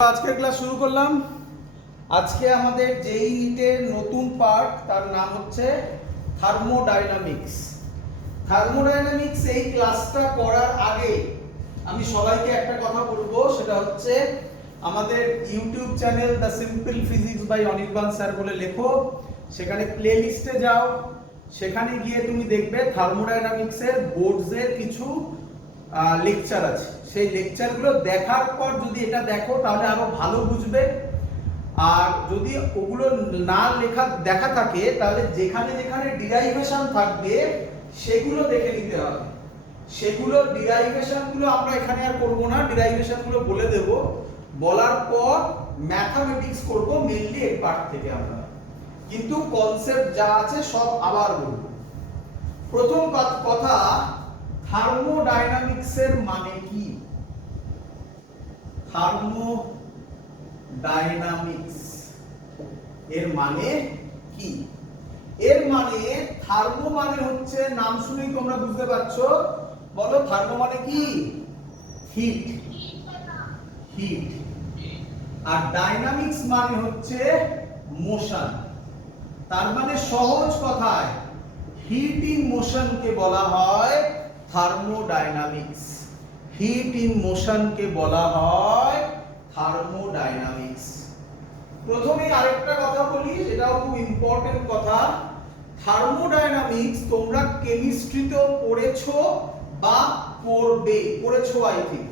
আজকের ক্লাস শুরু করলাম। আজকে আমাদের জেই নিটের নতুন পার্ট, তার নাম হচ্ছে থার্মোডাইনামিক্স। থার্মোডাইনামিক্স এই ক্লাসটা করার আগে আমি সবাইকে একটা কথা বলবো, সেটা হচ্ছে আমাদের YouTube channel the simple physics by Anirban sir বলে লেখো, সেখানে প্লে লিস্টে যাও, সেখানে গিয়ে তুমি দেখবে থার্মোডাইনামিক্সের বোর্ডসের কিছু লেকচার আছে। সেই লেকচারগুলো দেখার পর যদি এটা দেখো তাহলে আরো ভালো বুঝবে। আর যদি ওগুলো না দেখা থাকে তাহলে যেখানে যেখানে ডিরাইভেশন থাকবে সেগুলো দেখে নিতে হবে। সেগুলো ডিরাইভেশনগুলো আমরা এখানে আর করব না, ডিরাইভেশনগুলো বলে দেব, বলার পর ম্যাথমেটিক্স করব মেইনলি এই পার্ট থেকে আমরা, কিন্তু কনসেপ্ট যা আছে সব আবার বলব। প্রথম কথা, থার্মোডাইনামিক্সের মানে কি? থার্মোডাইনামিক্স এর মানে কি? এর মানে থার্মো মানে হচ্ছে, নাম শুনেই তোমরা বুঝতে পারছো, বলো থার্মো মানে কি? হিট। হিট। আর ডাইনামিক্স মানে হচ্ছে মোশন। তার মানে সহজ কথায় হিট ইন মোশন কে বলা হয় থার্মোডাইনামিক্স। হিট ইন মোশন কে বলা হয় থার্মোডাইনামিক্স। প্রথমে আরেকটা কথা বলি, সেটাও খুব ইম্পর্টেন্ট কথা। থার্মোডাইনামিক্স তোমরা কেমিস্ট্রিতেও পড়েছো বা পড়েছো আই থিংক।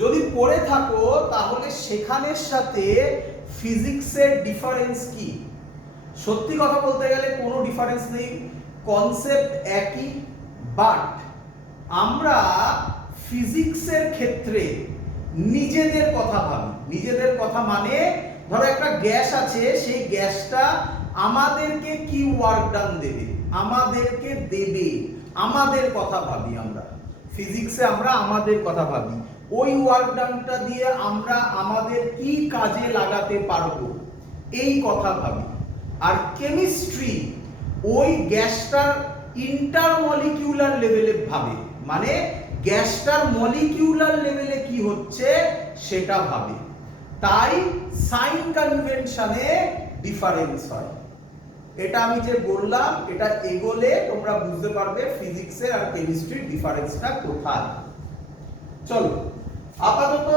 যদি পড়ে থাকো তাহলে সেখানের সাথে ফিজিক্সের ডিফারেন্স কি? সত্যি কথা বলতে গেলে কোনো ডিফারেন্স নেই, কনসেপ্ট একই। বাট আমরা ফিজিক্সের ক্ষেত্রে নিজেদের কথা ভাবি। নিজেদের কথা মানে ধরো একটা গ্যাস আছে, সেই গ্যাসটা আমাদেরকে কি ওয়ার্ক ডান দেবে, আমাদেরকে দেবে, আমাদের কথা ভাবি আমরা ফিজিক্সে। আমরা আমাদের কথা ভাবি, ওই ওয়ার্ক ডানটা দিয়ে আমরা আমাদের কি কাজে লাগাতে পারবো এই কথা ভাবি। আর কেমিস্ট্রি ওই গ্যাসটার ইন্টারমলিকিউলার লেভেলে ভাবে, মানে গ্যাসটার মলিকিউলার লেভেলে কি হচ্ছে সেটা ভাবে। তাই সাইন কনভেনশনে ডিফারেন্স হয়। এটা আমি যে বললাম, এটা এগোলে তোমরা বুঝতে পারবে ফিজিক্সের আর কেমিস্ট্রির ডিফারেন্সটা কোথায়। চলো, আপাতত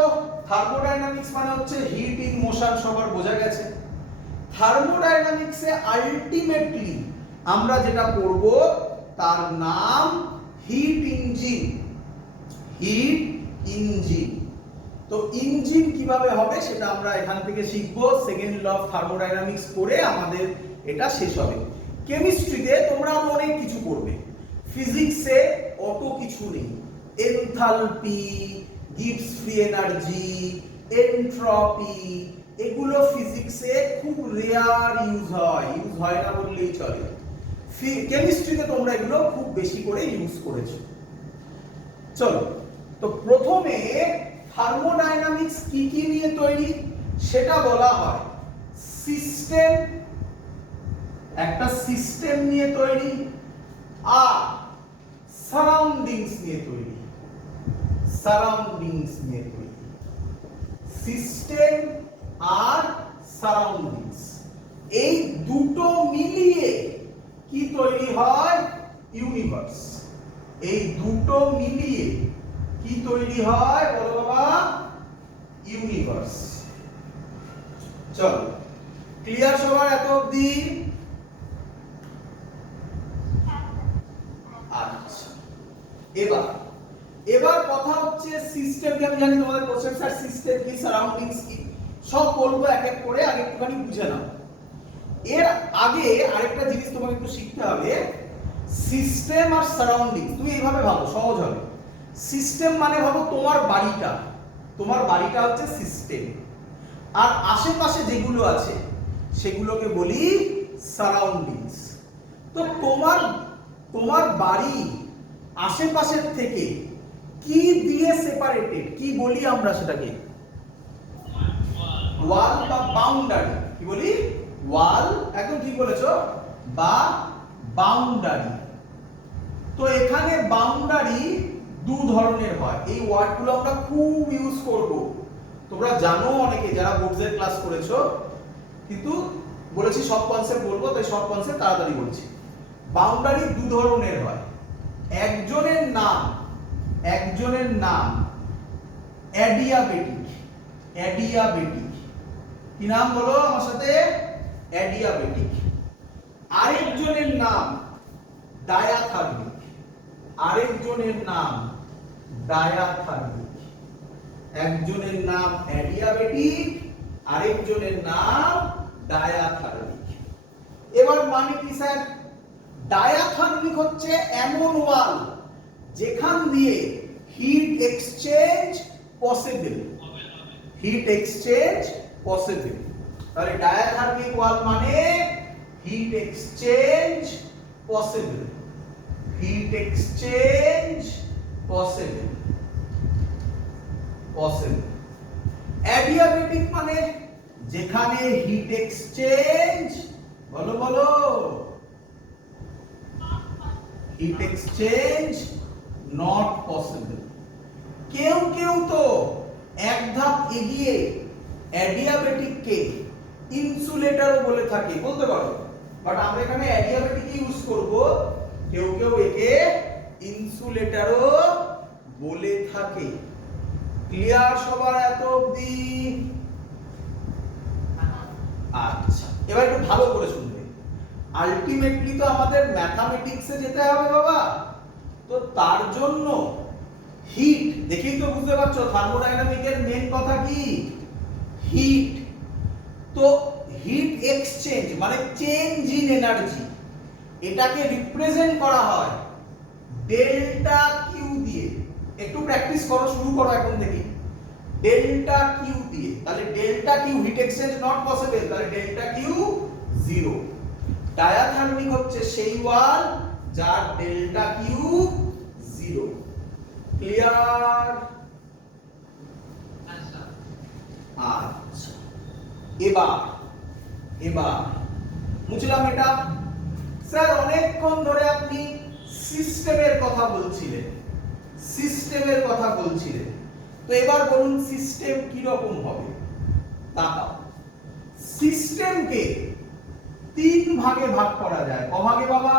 থার্মোডাইনামিক্স মানে হচ্ছে হিট ইন মোশন, সবার বোঝা গেছে। থার্মোডাইনামিক্সে আলটিমেটলি আমরা যেটা পড়ব তার নাম হিট ইঞ্জিন। Hit engine. তো ইঞ্জিন কিভাবে হবে সেটা আমরা এখান থেকে শিখব। সেকেন্ড ল অফ থার্মোডাইনামিক্স পড়ে আমাদের এটা শেষ হবে। কেমিস্ট্রিতে তোমরা অনেক কিছু পড়বে, ফিজিক্সে অত কিছু নেই। Enthalpy, Gibbs free energy, entropy, এগুলো ফিজিক্সে খুব রেয়ার ইউজ হয় না বললেই চলে। কেমিস্ট্রিতে তোমরা এগুলো খুব বেশি করে ইউজ করেছো। চলো, তো প্রথমে থার্মোডাইনামিক্স কি কি নিয়ে তৈরি সেটা বলা হয়। সিস্টেম, একটা সিস্টেম নিয়ে তৈরি, আর সারাউন্ডিংস নিয়ে তৈরি। সারাউন্ডিংস নিয়ে তৈরি, সিস্টেম আর সারাউন্ডিংস, এই দুটো মিলিয়ে কি তৈরি হয়? ইউনিভার্স। এই দুটো মিলিয়ে কি তৈরি হয় বলো বাবা? ইউনিভার্স। চলো, ক্লিয়ার সবার এত অবধি? আচ্ছা, এবার কথা হচ্ছে সিস্টেম কি। আমি জানি তোমাদের কোশ্চেন স্যার সিস্টেম কি, সারাউন্ডিংস কি, সব বলবো এক এক করে, আগে একটুখানি বুঝে নাও। এর আগে আরেকটা জিনিস তোমাকে একটু শিখতে হবে, সিস্টেম আর সারাউন্ডিং। তুমি এইভাবে ভাবো, সহজ হবে। সিস্টেম মানে ভাবো তোমার বাড়িটা, তোমার বাড়িটা হচ্ছে সিস্টেম, আর আশেপাশে যেগুলো আছে সেগুলোকে বলি সারাউন্ডিংস। তো তোমার বাড়ি আশেপাশের থেকে কি দিয়ে সেপারেটেড, কি বলি আমরা সেটাকে? ওয়াল বা বাউন্ডারি। কি বলি? ওয়াল, একদম ঠিক বলেছো, বা বাউন্ডারি। তো এখানে বাউন্ডারি দু ধরনের হয়, এই ওয়ার্ডগুলো আমরা খুব ইউজ করব। তোমরা জানো অনেকে যারা বোর্ডসের ক্লাস করেছো, কিন্তু বলেছি সব কনসেপ্ট বলবো, তাই সব কনসেপ্ট তাড়াতাড়ি বলছি। বাউন্ডারি দু ধরনের হয়। একজনের নাম অ্যাডিয়াবেটিক। কি নাম বলো আমার সাথে? অ্যাডিয়াবেটিক। আরেকজনের নাম ডায়াথার্মিক। একজনের নাম অ্যাডিয়াবেটিক, আরেকজনের নাম ডায়াথার্মিক। এবার মানে কি স্যার? ডায়াথার্মিক হচ্ছে এমন ওয়াল যেখান দিয়ে হিট এক্সচেঞ্জ পসিবল। তাহলে ডায়াথার্মিক ওয়াল মানে হিট এক্সচেঞ্জ পসিবল। অ্যাডিয়াবেটিক মানে যেখানে হিট এক্সচেঞ্জ বলো হিট এক্সচেঞ্জ নট পসিবল। কেউ তো এক ধাপ এগিয়ে অ্যাডিয়াবেটিককে ইনসুলেটরও বলে থাকে, বলতে পারো, বাট আমরা এখানে অ্যাডিয়াবেটিক ইউজ করব। কেউ একে ইনসুলেটরও বলে থাকে। ক্লিয়ার সবার এত অবধি? আচ্ছা, এবার একটু ভালো করে শুনবে। আলটিমেটলি তো আমাদের ম্যাথমেটিক্সে যেতে হবে বাবা, তো তার জন্য হিট, দেখেই তো বুঝতে পারছো থার্মোডাইনামিকের মেন কথা কি? হিট। তো হিট এক্সচেঞ্জ মানে চেঞ্জ ইন এনার্জি, এটাকে রিপ্রেজেন্ট করা হয় ডেল্টা কিউ দিয়ে। একটু প্র্যাকটিস করো, শুরু করো এখন থেকে। ডেল্টা কিউ দিয়ে, তাহলে delta Q heat exchange not possible, তাহলে ডেল্টা কিউ 0। ডায়াথার্মিক হচ্ছে সেই ওয়াল যার ডেল্টা কিউ 0। ক্লিয়ার? আচ্ছা, এবার বুঝলাম এটা। স্যার অনেকক্ষণ ধরে আপনি সিস্টেমের কথা বলছিলেন, তো এবার বলুন সিস্টেম কি রকম হবে? তাকাও, সিস্টেমকে 3 ভাগে ভাগ করা যায়। ক ভাগে বাবা?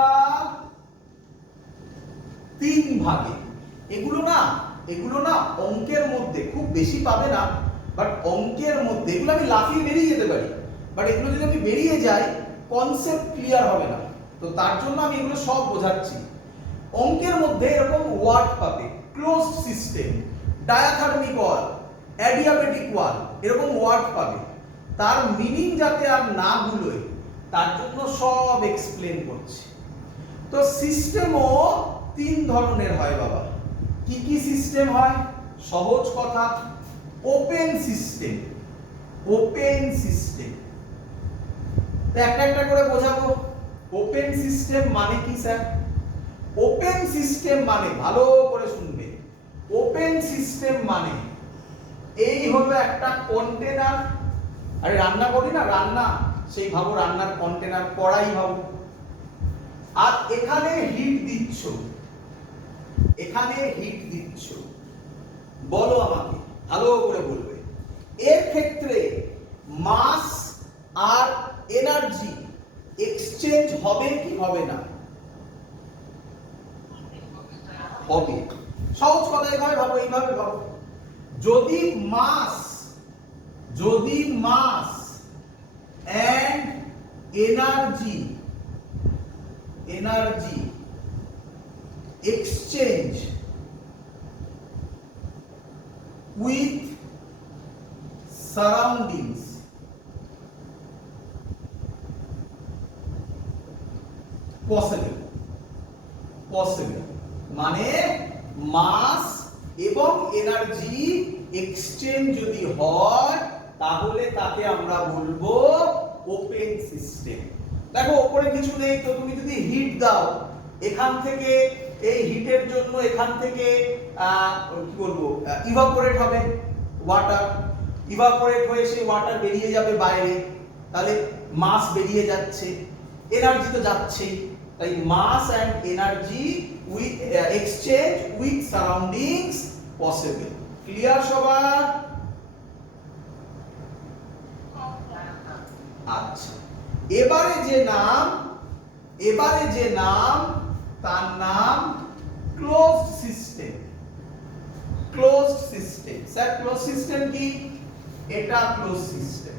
3 ভাগে। এগুলো না অঙ্কের মধ্যে খুব বেশি পাবে না, বাট অঙ্কের মধ্যে এগুলো আমি লাফিয়ে বেরিয়ে যেতে পারি, বাট এগুলো যদি আমি বেরিয়ে যাই কনসেপ্ট ক্লিয়ার হবে না। তো তার জন্য আমি এগুলো সব বোঝাচ্ছি। অঙ্কের মধ্যে এরকম ওয়ার্ড পাবে, ক্লোজড সিস্টেম, ডায়াথার্মিক ওয়াল, অ্যাডিয়াবেটিক ওয়াল, এরকম ওয়ার্ড পাবে। তার মিনিং যাতে আর না ভুলোয় তার জন্য সব এক্সপ্লেন করছি। তো সিস্টেমও 3 ধরনের হয় বাবা। কি সিস্টেম হয়? সহজ কথা, ওপেন সিস্টেম। তো একটা করে বোঝাবো। ওপেন সিস্টেম মানে কি স্যার? ওপেন সিস্টেম মানে, ভালো করে শুনবে, ওপেন সিস্টেম মানে এই হলো একটা কন্টেনার। আরে রান্না করি না, রান্না, সেই ভাবো রান্নার কন্টেনার, কড়াই ভাবো। আর এখানে হিট দিচ্ছ, বলো আমাকে, ভালো করে বলবে। এর ক্ষেত্রে মাস আর এনার্জি এক্সচেঞ্জ হবে কি হবে না? হবে। সহজ কথা এইভাবে ভাবো। যদি মাস and energy exchange with surroundings, possible মানে মাস এবং এনার্জি এক্সচেঞ্জ যদি হয় তাহলে তাকে আমরা বলবো ওপেন সিস্টেম। দেখো উপরে কিছু নেই, তো তুমি যদি হিট দাও, এখান থেকে এই হিটের জন্য এখান থেকে কি বলবো ইভাপোরেট হবে ওয়াটার, ইভাপোরেট হয়ে সেই ওয়াটার বেরিয়ে যাবে বাইরে, তাহলে মাস বেরিয়ে যাচ্ছে, এনার্জি তো যাচ্ছেই। তাই mass and energy with exchange with surroundings possible. Clear সবার? আচ্ছা, এবারে যে নাম তার নাম closed system. Closed system, sir close system কি? এটা ক্লোজ সিস্টেম,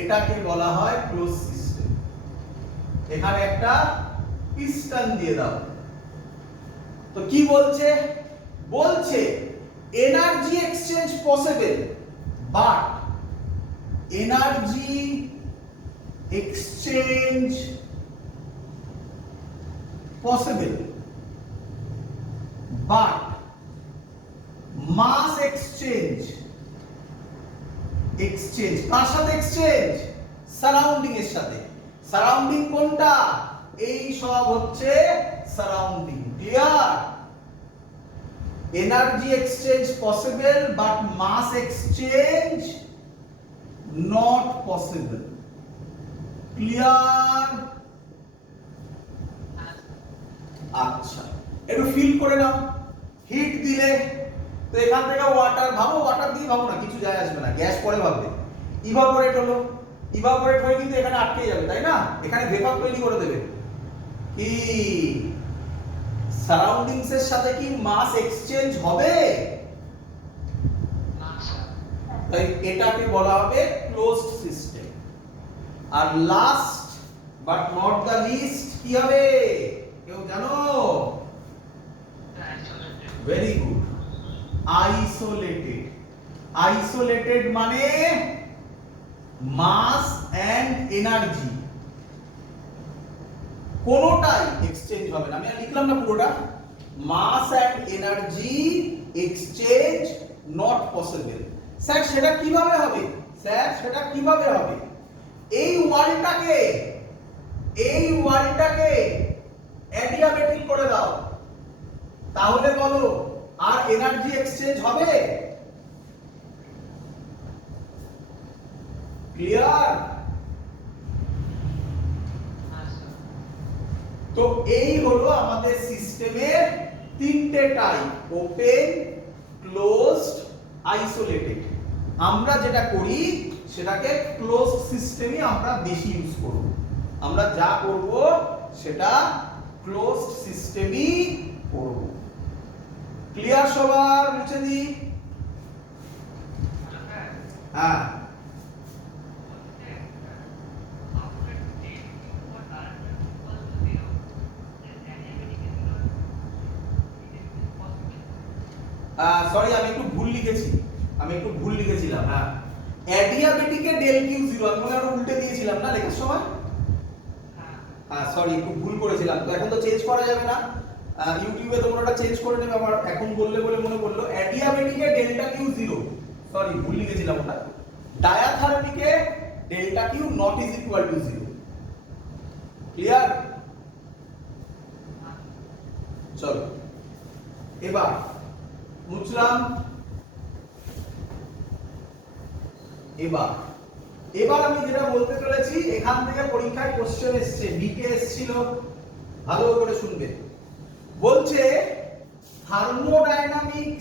এটাকে বলা হয় ক্লোজ সিস্টেম। এখানে একটা পিস্টন দিয়ে দাও। তো কি বলছে? বলছে energy exchange possible, but energy exchange possible but mass exchange কার সাথে এক্সচেঞ্জ? সারাউন্ডিং এর সাথে। সারাউন্ডিং কোনটা? এই সব হচ্ছে surrounding. Clear? Energy exchange possible but mass exchange not possible. Clear? আচ্ছা, একটু ফিল করে নাও। হিট দিলে তো এখান থেকে ওয়াটার, ভাবো ওয়াটার দিয়ে ভাবো না, কিছু যায় আসবে না, গ্যাস পরে ভাববে। ইভাপোরেট হলো, ইভাপোরেট হয়ে কিন্তু এখানে আটকে যাবে, তাই না? এখানে ভেপার তৈরি করে দেবে। কি সারাউন্ডিংস এর সাথে কি মাস এক্সচেঞ্জ হবে? তাই এটাকে বলা হবে ক্লোজড সিস্টেম। আর last but not the least কি হবে কেউ জানো? Very good, isolated. আইসোলেটেড মানে মাস এন্ড এনার্জি কোনোটাই এক্সচেঞ্জ হবে না। আমি আর লিখলাম না পুরোটা। Mass and energy exchange not possible. Sir সেটা কিভাবে হবে? স্যার সেটা কিভাবে হবে? এই ওয়ার্ডটাকে অ্যাডিয়াবেটিক করে দাও, তাহলে বলো আর এনার্জি এক্সচেঞ্জ হবে? ক্লিয়ার? তো এই হলো আমাদের সিস্টেমের তিনটে টাইপ, ওপেন, ক্লোজড, আইসোলেটেড। আমরা যেটা করি সেটাকে ক্লোজড সিস্টেমই আমরা বেশি ইউজ করব। আমরা যা করব সেটা ক্লোজড সিস্টেমই করব। ক্লিয়ার সবার? মুছে দি। হ্যাঁ, সরি আমি একটু ভুল লিখেছিলাম। হ্যাঁ, অ্যাডিয়াবেটিকে ডেল কিউ 0 আমি মনে হয় উল্টে দিয়েছিলাম না লেখার সময়। হ্যাঁ সরি, একটু ভুল করেছিলাম। তো এখন তো চেঞ্জ করা যাবে না, ইউটিউবে তোমরা ওটা চেঞ্জ করে নেবে। আমার এখন বললে বলে মনে পড়লো, অ্যাডিয়াবেটিকে ডেল্টা কিউ 0, সরি ভুল লিখেছিলাম ওটা। ডায়াথার্মিকে delta Q not is equal to 0। Clear? চলো এবার বুঝলাম। এবার আমি যেটা বলতে চলেছি, এখান থেকে পরীক্ষায় কোশ্চেন এসেছে, বিকে এসেছিল, ভালো করে শুনবে। বলছে থার্মোডাইনামিক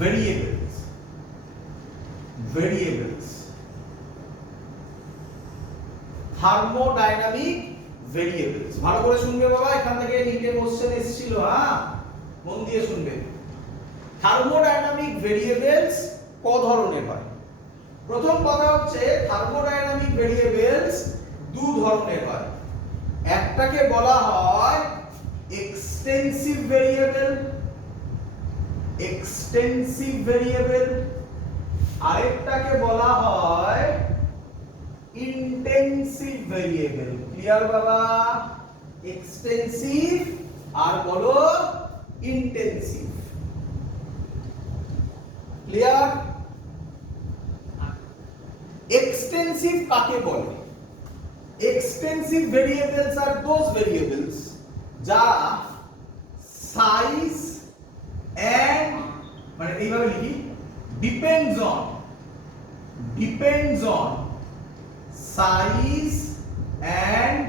ভেরিয়েবলস। থার্মোডাইনামিক ভেরিয়েবলস, ভালো করে শুনবে বাবা, এখান থেকে নিচে কোশ্চেন এসেছিল। হ্যাঁ, মন দিয়ে শুনবে। থার্মোডাইনামিক ভেরিয়েবলস ক ধরনের হয়? প্রথম কথা হচ্ছে থার্মোডাইনামিক ভেরিয়েবলস দু ধরনের হয়। একটাকে বলা হয় এক্সটেন্সিভ ভেরিয়েবল, আরেকটাকে বলা হয় ইন্টেন্সিভ ভেরিয়েবল। ক্লিয়ার বাবা? এক্সটেন্সিভ আর বলো ইন্টেন্সিভ। ক্লিয়ার? এক্সটেন্সিভ কাকে বলে? Extensive variables are those variables যা সাইজ এন্ড, মানে এইভাবে লিখি, depends on size and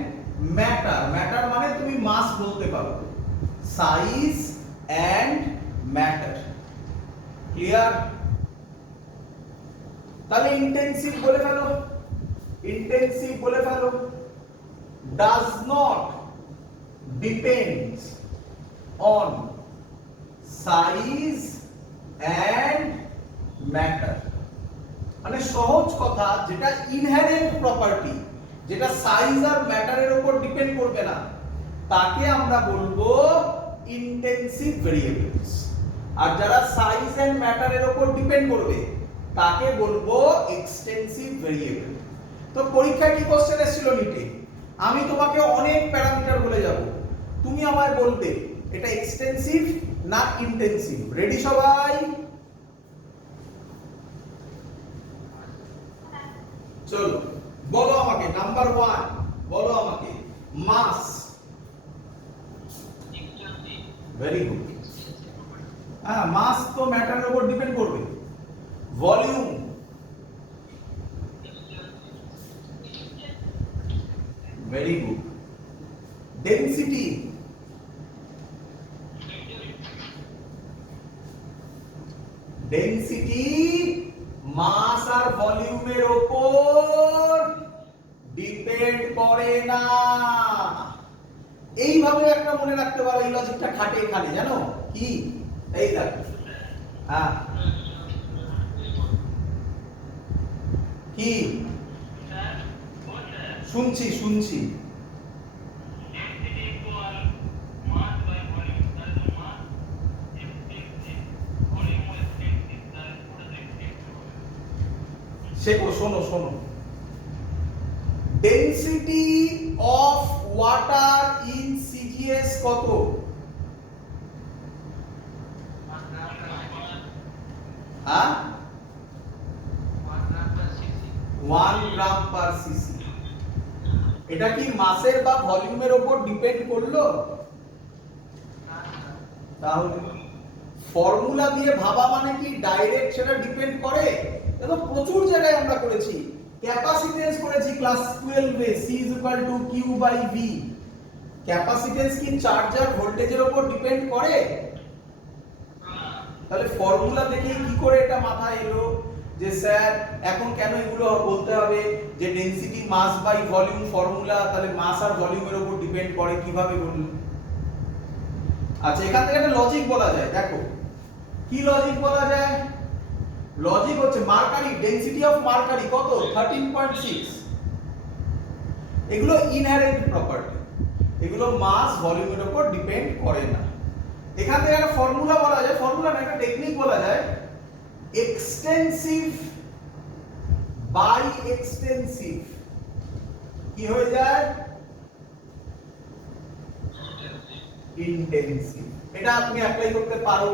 matter. Matter মানে তুমি মাস বলতে পারো, সাইজ এন্ড ম্যাটার। ক্লিয়ার? তাহলে ইন্টেনসিভ বলে ফেলো, ইন্টেনসিভ বলে ফেলো। Does not depend on size and matter. মানে সহজ কথা, যেটা ইনহেরেন্ট প্রপার্টি, যেটা সাইজ আর ম্যাটারের উপর ডিপেন্ড করবে না, তাকে আমরা বলবো ইন্টেনসিভ ভেরিয়েবলস। আর যারা সাইজ এন্ড ম্যাটারের উপর ডিপেন্ড করবে তাকে বলবো এক্সটেন্সিভ ভেরিয়েবল। তো পরীক্ষায় কি কোশ্চেন এসেছিল নিটে, আমি তোমাকে অনেক প্যারামিটার বলে যাব, তুমি আমায় বলবে এটা এক্সটেন্সিভ না ইন্টেনসিভ। রেডি সবাই? চলো বলো আমাকে, নাম্বার 1 বলো আমাকে, মাস। Very good. হ্যাঁ, মাস তো ম্যাটারের উপর ডিপেন্ড করবে। Volume, very good. Density, density mass আর ভলিউমের উপর ডিপেন্ড করে না। এইভাবে একটা মনে রাখতে পারো, এই লজিকটা খাটে এখানে, জানো কি? এই দেখো, হ্যাঁ কি শুনছি শুনছি। শেখো, শোনো শোনো। Density of water in CGS কত? হ্যাঁ, 1 গ্রাম পার সিসি। এটা কি মাসের বা ভলিউমের উপর ডিপেন্ড করলো? তাহলে ফর্মুলা দিয়ে ভাবা মানে কি ডাইরেক্ট সেটা ডিপেন্ড করে? দেখো প্রচুর জায়গায় আমরা করেছি, ক্যাপাসিট্যান্স করেছি ক্লাস 12 এ, C = Q / V। ক্যাপাসিট্যান্স কি চার্জ আর ভোল্টেজের উপর ডিপেন্ড করে? তাহলে ফর্মুলা দেখে কি করে এটা মাথায় এলো যে স্যার এখন কেন এগুলো বলতে হবে যে density mass by volume formula, তাহলে মাস আর ভলিউমের উপর ডিপেন্ড করে, কিভাবে বলল? আচ্ছা, এখান থেকে একটা লজিক বলা যায়। দেখো কি লজিক বলা যায়? লজিক হচ্ছে মার্কারি, ডেনসিটি অফ মার্কারি কত? 13.6। এগুলো ইনহেরেন্ট প্রপার্টি, এগুলো মাস ভলিউমের উপর ডিপেন্ড করে না। এখান থেকে একটা ফর্মুলা বলা যায়, ফর্মুলা না একটা টেকনিক বলা যায়, এক্সটেন্সিভ বাই এক্সটেন্সিভ কি হয়ে যায়? ইন্টেনসিভ। এটা তুমি অ্যাপ্লাই করতে পারো,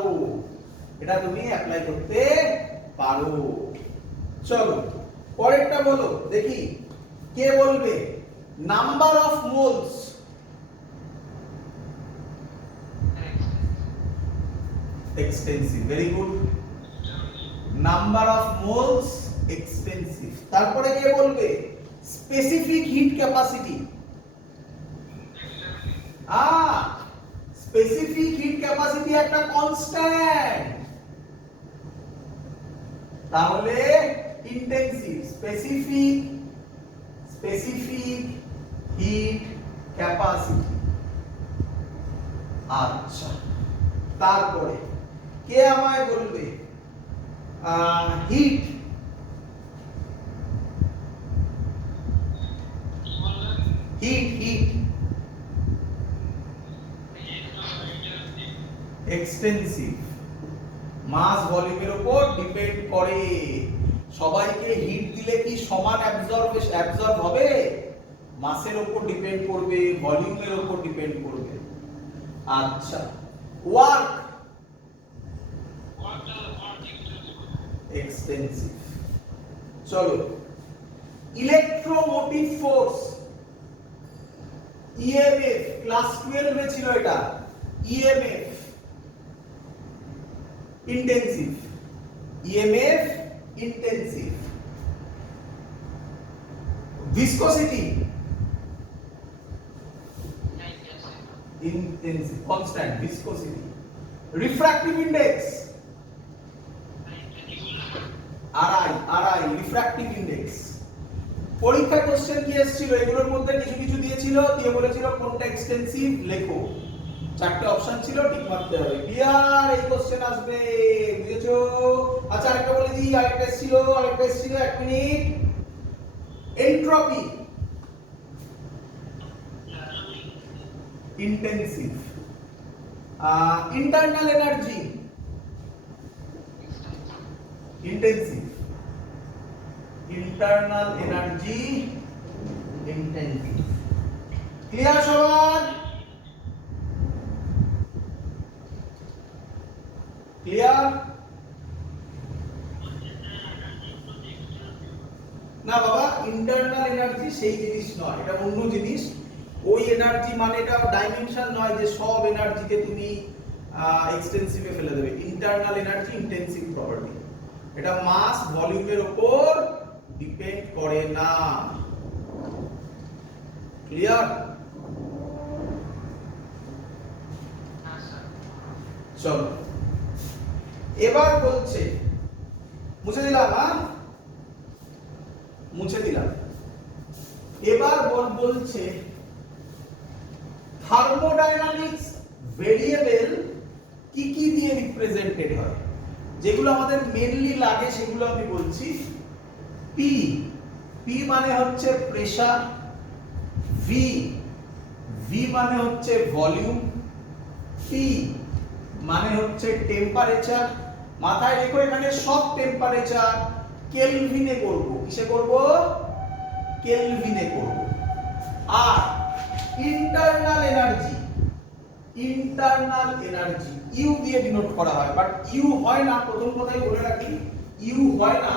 এটা তুমি অ্যাপ্লাই করতে পারো। চলো পরেরটা বলো দেখি, কে বলবে? Number of moles. Extensive, very good. Number of moles extensive. তারপরে কে বলবে? Specific hit capacity. Specific hit capacity একটা কনস্ট্যান্ট, তাহলে ইন্টেনসিভ। Specific hit capacity. আচ্ছা, তারপরে কে আমায় বলবে? হিট, হিট হিট এক্সটেন্সিভ, মাস ভলিউমের উপর ডিপেন্ড করে। সবাইকে হিট দিলে কি সমান অ্যাবজর্ব হবে? মাসের উপর ডিপেন্ড করবে, ভলিউমের উপর ডিপেন্ড করবে। আচ্ছা, ওয়ার্ক এক্সটেন্সিভ। চলো, ইলেকট্রোমোটিভ ফোর্স, ইএমএফ, ক্লাস 12 এ ছিল এটা। EMF intensive, EMF intensive. Viscosity intensive, constant viscosity. Refractive index RI refractive index. পরীক্ষা কোশ্চেন কি এসেছিল, এগুলোর মধ্যে কিছু কিছু দিয়েছিল, দিয়ে বলেছিল কোনটা এক্সটেন্সিভ লেখো, চারটে অপশন ছিল, টিক মারতে হবে। ক্লিয়ার? এই কোশ্চেন আসবে, বুঝেছো? আচ্ছা আরেকটা বলে দিই, আরেকটা এসেছিল, এক minute. Entropy intensive. Internal energy intensive. Internal energy intensive. Clear সবার? ক্লিয়ার? না বাবা, ইন্টারনাল এনার্জি সেই জিনিস নয়, এটা অন্য জিনিস। ওই এনার্জি মানে এটা ডাইমেনশন নয় যে সব এনার্জিকে তুমি এক্সটেন্সিভে ফেলে দেবে। ইন্টারনাল এনার্জি ইন্টেন্সিভ প্রপার্টি, এটা মাস ভলিউমের উপর ডিপেন্ড করে না। ক্লিয়ার? চলো এবার বলছে, মুছে দিলাম, মুছে দিলাম। এবার বলছে থার্মোডাইনামিক্স ভেরিয়েবল কি কি দিয়ে রিপ্রেজেন্টেড হয়, যেগুলো আমাদের মেইনলি লাগে সেগুলো আমি বলছি। পি, পি মানে হচ্ছে প্রেসার, ভি, ভি মানে হচ্ছে ভলিউম, টি মানে হচ্ছে টেম্পারেচার। মাথায় রেখো এখানে সব টেম্পারেচার কেলভিনে করব। কিসে করব? কেলভিনে করব। আর internal energy, internal energy U দিয়ে ডিনোট করা হয়, বাট ইউ হয় না, প্রথম কথাই বলে রাখি, ইউ হয় না,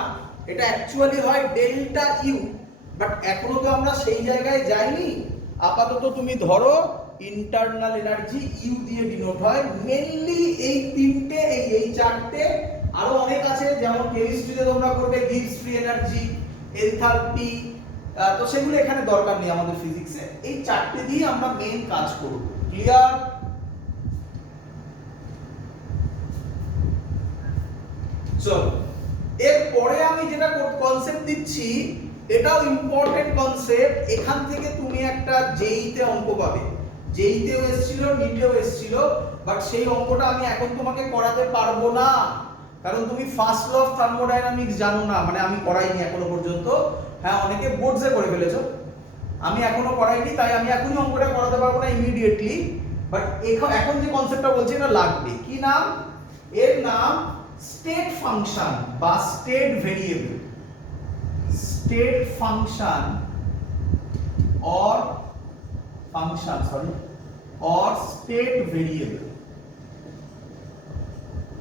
এটা অ্যাকচুয়ালি হয় ডেল্টা ইউ, বাট এখনো তো আমরা সেই জায়গায় যাইনি। আপাতত তুমি ধরো ইন্টারনাল এনার্জি ইউ দিয়ে ডিনোট হয়। মেইনলি এই তিনটে, এই চারটে, আরো অনেক আছে, যেমন কেমিস্ট্রিতে তোমরা করবে গিভস ফ্রি এনার্জি, এনথালপি, তো সেগুলো এখানে দরকার নেই আমাদের ফিজিক্সে। এই চারটে দিয়ে আমরা মেইন কাজ করব। ক্লিয়ার? চলো এরপরে আমি যেটা কনসেপ্ট দিচ্ছি, এটাও ইম্পর্টেন্ট কনসেপ্ট। এখান থেকে তুমি একটা জেইতে অঙ্ক পাবে, জেইতেও এসেছিল, নিটেও এসেছিল, বাট সেই অঙ্কটা আমি এখন তোমাকে করাতে পারবো না, কারণ তুমি ফার্স্ট ল অফ থার্মোডাইনামিক্স জানো না, মানে আমি করাইনি এখনো পর্যন্ত। হ্যাঁ, অনেকে বোর্ডসে করে ফেলেছো, আমি এখনো করাইনি, তাই আমি এখনই অঙ্কটা করাতে পারবো না ইমিডিয়েটলি। বাট এখন যে কনসেপ্টটা বলছি এটা লাগবে। কি নাম? এর নাম স্টেট ফাংশন বা state variable. State function or state variable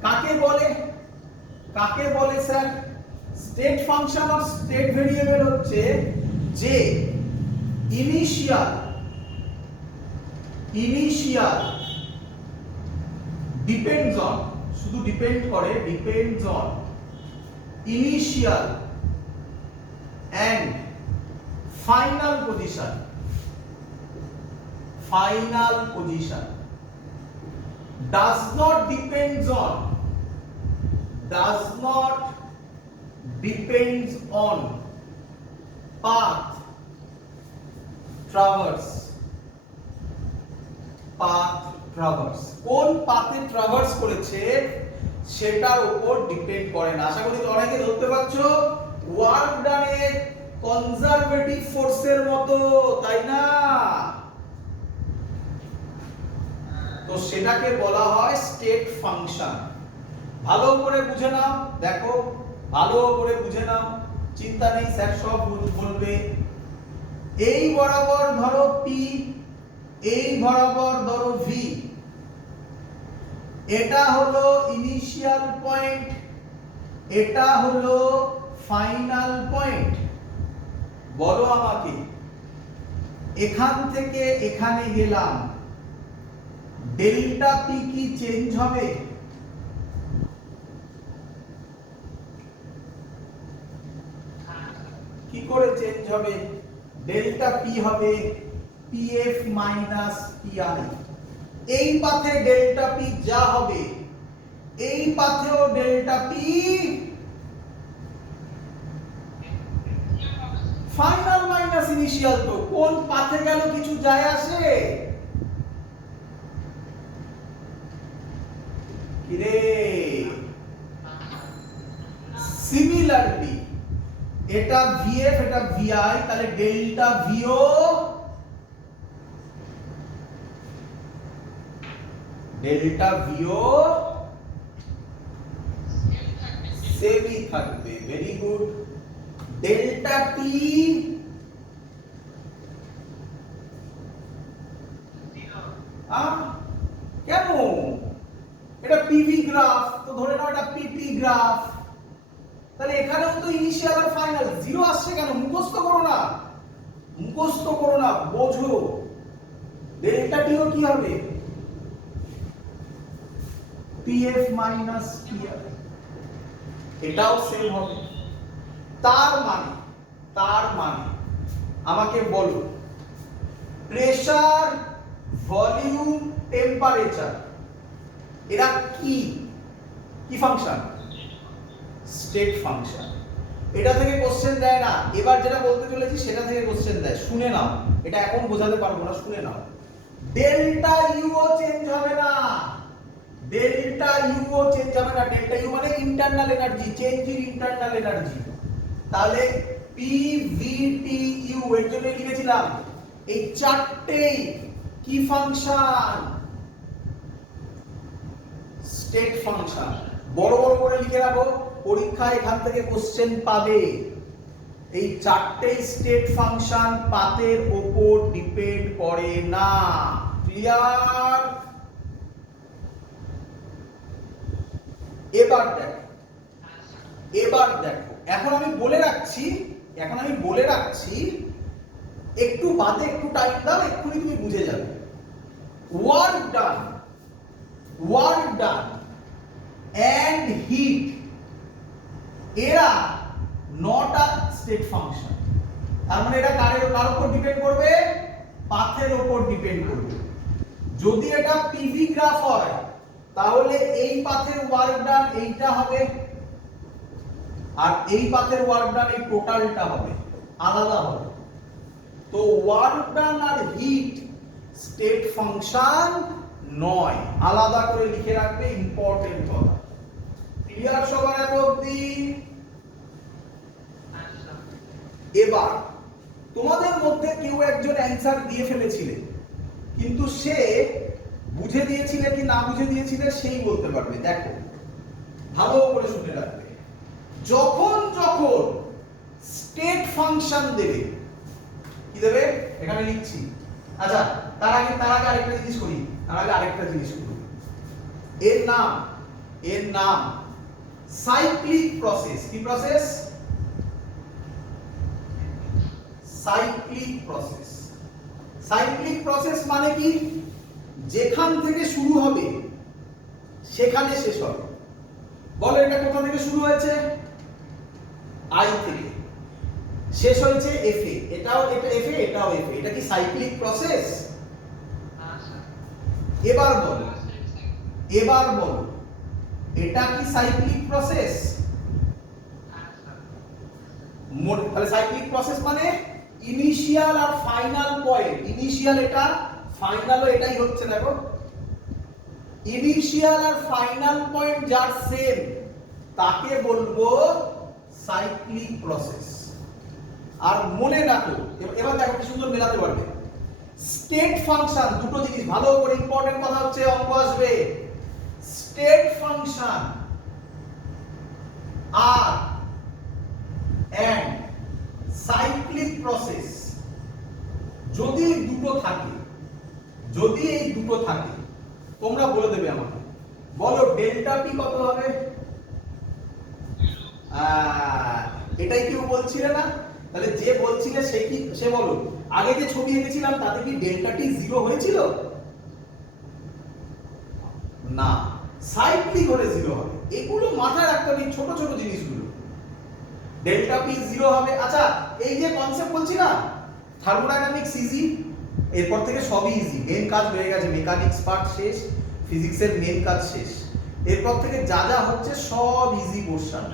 কাকে বলে? কাকে বলে স্যার? স্টেট ফাংশন আর স্টেট ভেরিয়েবল হচ্ছে যে ইনিশিয়াল ডিপেন্ডস অন, শুধু ডিপেন্ড করে, depends on initial and final position does not depends on path traverse, কোন পাথে ট্রাভার্স করেছে সেটার উপর ডিপেন্ড করে না। আশা করি অনেকে ধরতে পারছো, ওয়ার্ক ডানের কনজারভেটিভ ফোর্সের মতো, তাই না? তো সেটাকে বলা হয় স্টেট ফাংশন। ভালো করে বুঝে নাও, দেখো ভালো করে বুঝে নাও, চিন্তা নেই, স্যার সব বলবে। এই বরাবর ধরো পি, এই বরাবর ধরো ভি, এটা হলো ইনিশিয়াল পয়েন্ট, এটা হলো ফাইনাল পয়েন্ট। বলো আমাকে, এখান থেকে এখানে গেলাম, ডেল্টা পি কি চেঞ্জ হবে? কি করে চেঞ্জ হবে? ডেল্টা পি হবে পিএফ মাইনাস পিআই। এই পাথে ডেল্টা পি যা হবে, এই পাথেও delta P final minus initial, তো কোন পাথে গেল কিছু যায় আসে? কিরে সিমিলারলি এটা ভিএফ এটা ভিআই, তাহলে ডেল্টা ভিও সেমই থাকবে। Very good. ডেল্টা টি কেন? এটা পিভি গ্রাফ, তো ধরে নাও এটা পিপি গ্রাফ, তাহলে এখানেও তো ইনিশিয়াল আর ফাইনাল জিরো আসছে কেন? মুখস্থ করো না, বোঝো। ডেল্টা টিও কি হবে? পিএফ মাইনাস পিআর, এটাও সেম হবে। তার মানে আমাকে বলো প্রেসার, ভলিউম, টেম্পারেচার এরা কি ফাংশন? State function. এটা থেকে কোশ্চেন দেয় না, এবার যেটা বলতে চলেছি সেটা থেকে কোশ্চেন দেয়। শুনে নাও, এটা এখন বোঝাতে পারবো না, শুনে নাও। ডেল্টা ইউও চেঞ্জ হবে না, ডেল্টা ইউ মানে internal energy, change in internal energy. তাহলে পিভিটিইউ এর জন্য লিখেছিলাম এই চারটেই কি ফাংশন? State function. বড় করে লিখে রাখো, পরীক্ষায় এখান থেকে কোশ্চেন পাবে। এই চারটেই স্টেট ফাংশন, পাতের উপর ডিপেন্ড করে না। ক্লিয়ার? এবার দেখো, এখন আমি বলে রাখছি, একটু বাদে একটু টাইম দাও, এক্ষুনি তুমি বুঝে যাবে। ওয়ার্ক ডান এন্ড হিট এরা নট আ স্টেট ফাংশন। তার মানে এটা কার উপর ডিপেন্ড করবে? পাথের উপর ডিপেন্ড করবে। যদি এটা পিভি গ্রাফ হয় তাহলে এই পাথের ওয়ার্ক ডান এইটা হবে, আর এই পাথের ওয়ার্ক ডান এই টোটালটা হবে, আলাদা হবে। তো ওয়ার্ক ডান আর হিট স্টেট ফাংশন নয়, আলাদা করে লিখে রাখবে, ইম্পর্টেন্ট কথা। ক্লিয়ার সবার এত অবধি? এবার তোমাদের মধ্যে কেউ একজন অ্যানসার দিয়ে ফেলেছিলে, কিন্তু সে বুঝে দিয়েছিলে কি না বুঝে দিয়েছিলে সেই বলতে পারবে। দেখো ভালো করে শুনে রাখবে, যখন স্টেট ফাংশন দেবে, কি দেবে এখানে লিখছি। আচ্ছা তার আগে আরেকটা জিনিস করি, এর নাম সাইক্লিক প্রসেস। কি প্রসেস? সাইক্লিক প্রসেস মানে কি? যেখান থেকে শুরু হবে সেখানে শেষ হবে। বলো এটা কোথা থেকে শুরু হয়েছে? আই থেকে। শেষ হয়েছে এফ এ, এটাও এফ এ, এটাও এফ এ। এটা কি সাইক্লিক প্রসেস? এবার বলো এটা কি সাইক্লিক প্রসেস? তাহলে সাইক্লিক প্রসেস মানে ইনিশিয়াল আর ফাইনাল পয়েন্ট, ইনিশিয়াল এটা, ফাইনালও এটাই হচ্ছে। দেখো ইনিশিয়াল আর ফাইনাল পয়েন্ট যার সেম তাকে বলবো সাইক্লিক প্রসেস। আর মনে রাখো, এবার দেখো কি সুন্দর মেলাতে পারবে। স্টেট ফাংশন দুটো জিনিস, ভালো করে ইম্পর্টেন্ট কথা হচ্ছে, অঙ্ক আসবে। স্টেট ফাংশন আর এন্ড সাইক্লিক প্রসেস যদি এই দুটো থাকে তোমরা বলে দেবে আমাকে। বলো ডেল্টা পি কত হবে? এটাই কেউ বলছিলে না? তাহলে যে বলছিলে সে বলো, আগে যে ছবি এঁকেছিলাম তাতে কি ডেল্টা টি জিরো হয়েছিল? না, সাইক্লিক হলে জিরো হবে। এগুলো মাথায় রাখতে হবে, ছোট ছোট জিনিসগুলো। ডেল্টা পি জিরো হবে। আচ্ছা এই যে কনসেপ্ট বলছি না, থার্মোডাইনামিক্স ইজি, এরপর থেকে সবই ইজি। মেন কাজ হয়ে গেছে, মেকানিক্স পার্ট শেষ, ফিজিক্সের মেন কাজ শেষ। এরপর থেকে যা হচ্ছে সব ইজি পোরশন।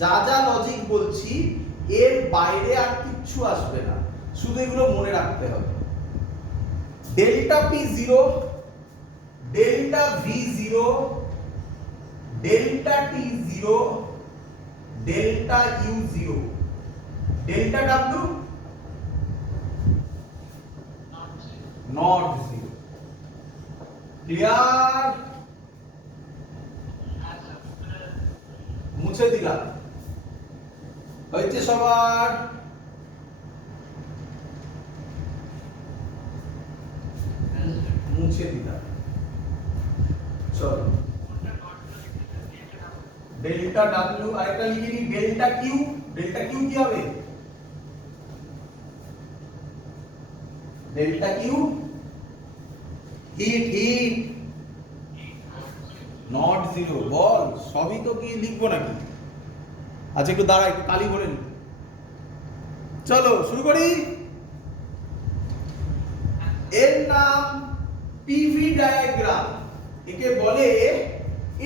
যা লজিক বলছি এর বাইরে আর কিচ্ছু আসবে না, শুধু এগুলো মনে রাখতে হবে। Delta P 0, delta V 0, delta T 0, delta U 0, delta W not 0। Clear? মুছে দিলাম, হয়েছে সবার? মুছে দিলাম। চলো ডেল্টা ডাব্লিউ আরেকটা লিখে নিই, ডেল্টা কিউ। ডেল্টা কিউ কি হবে? Delta Q heat, heat not 0। বল, সবই তো কি লিখবো নাকি? আচ্ছা একটু দাঁড়া, একটু কালি করে নি। চলো শুরু করি। এর নাম পিভি ডায়াগ্রাম, একে বলে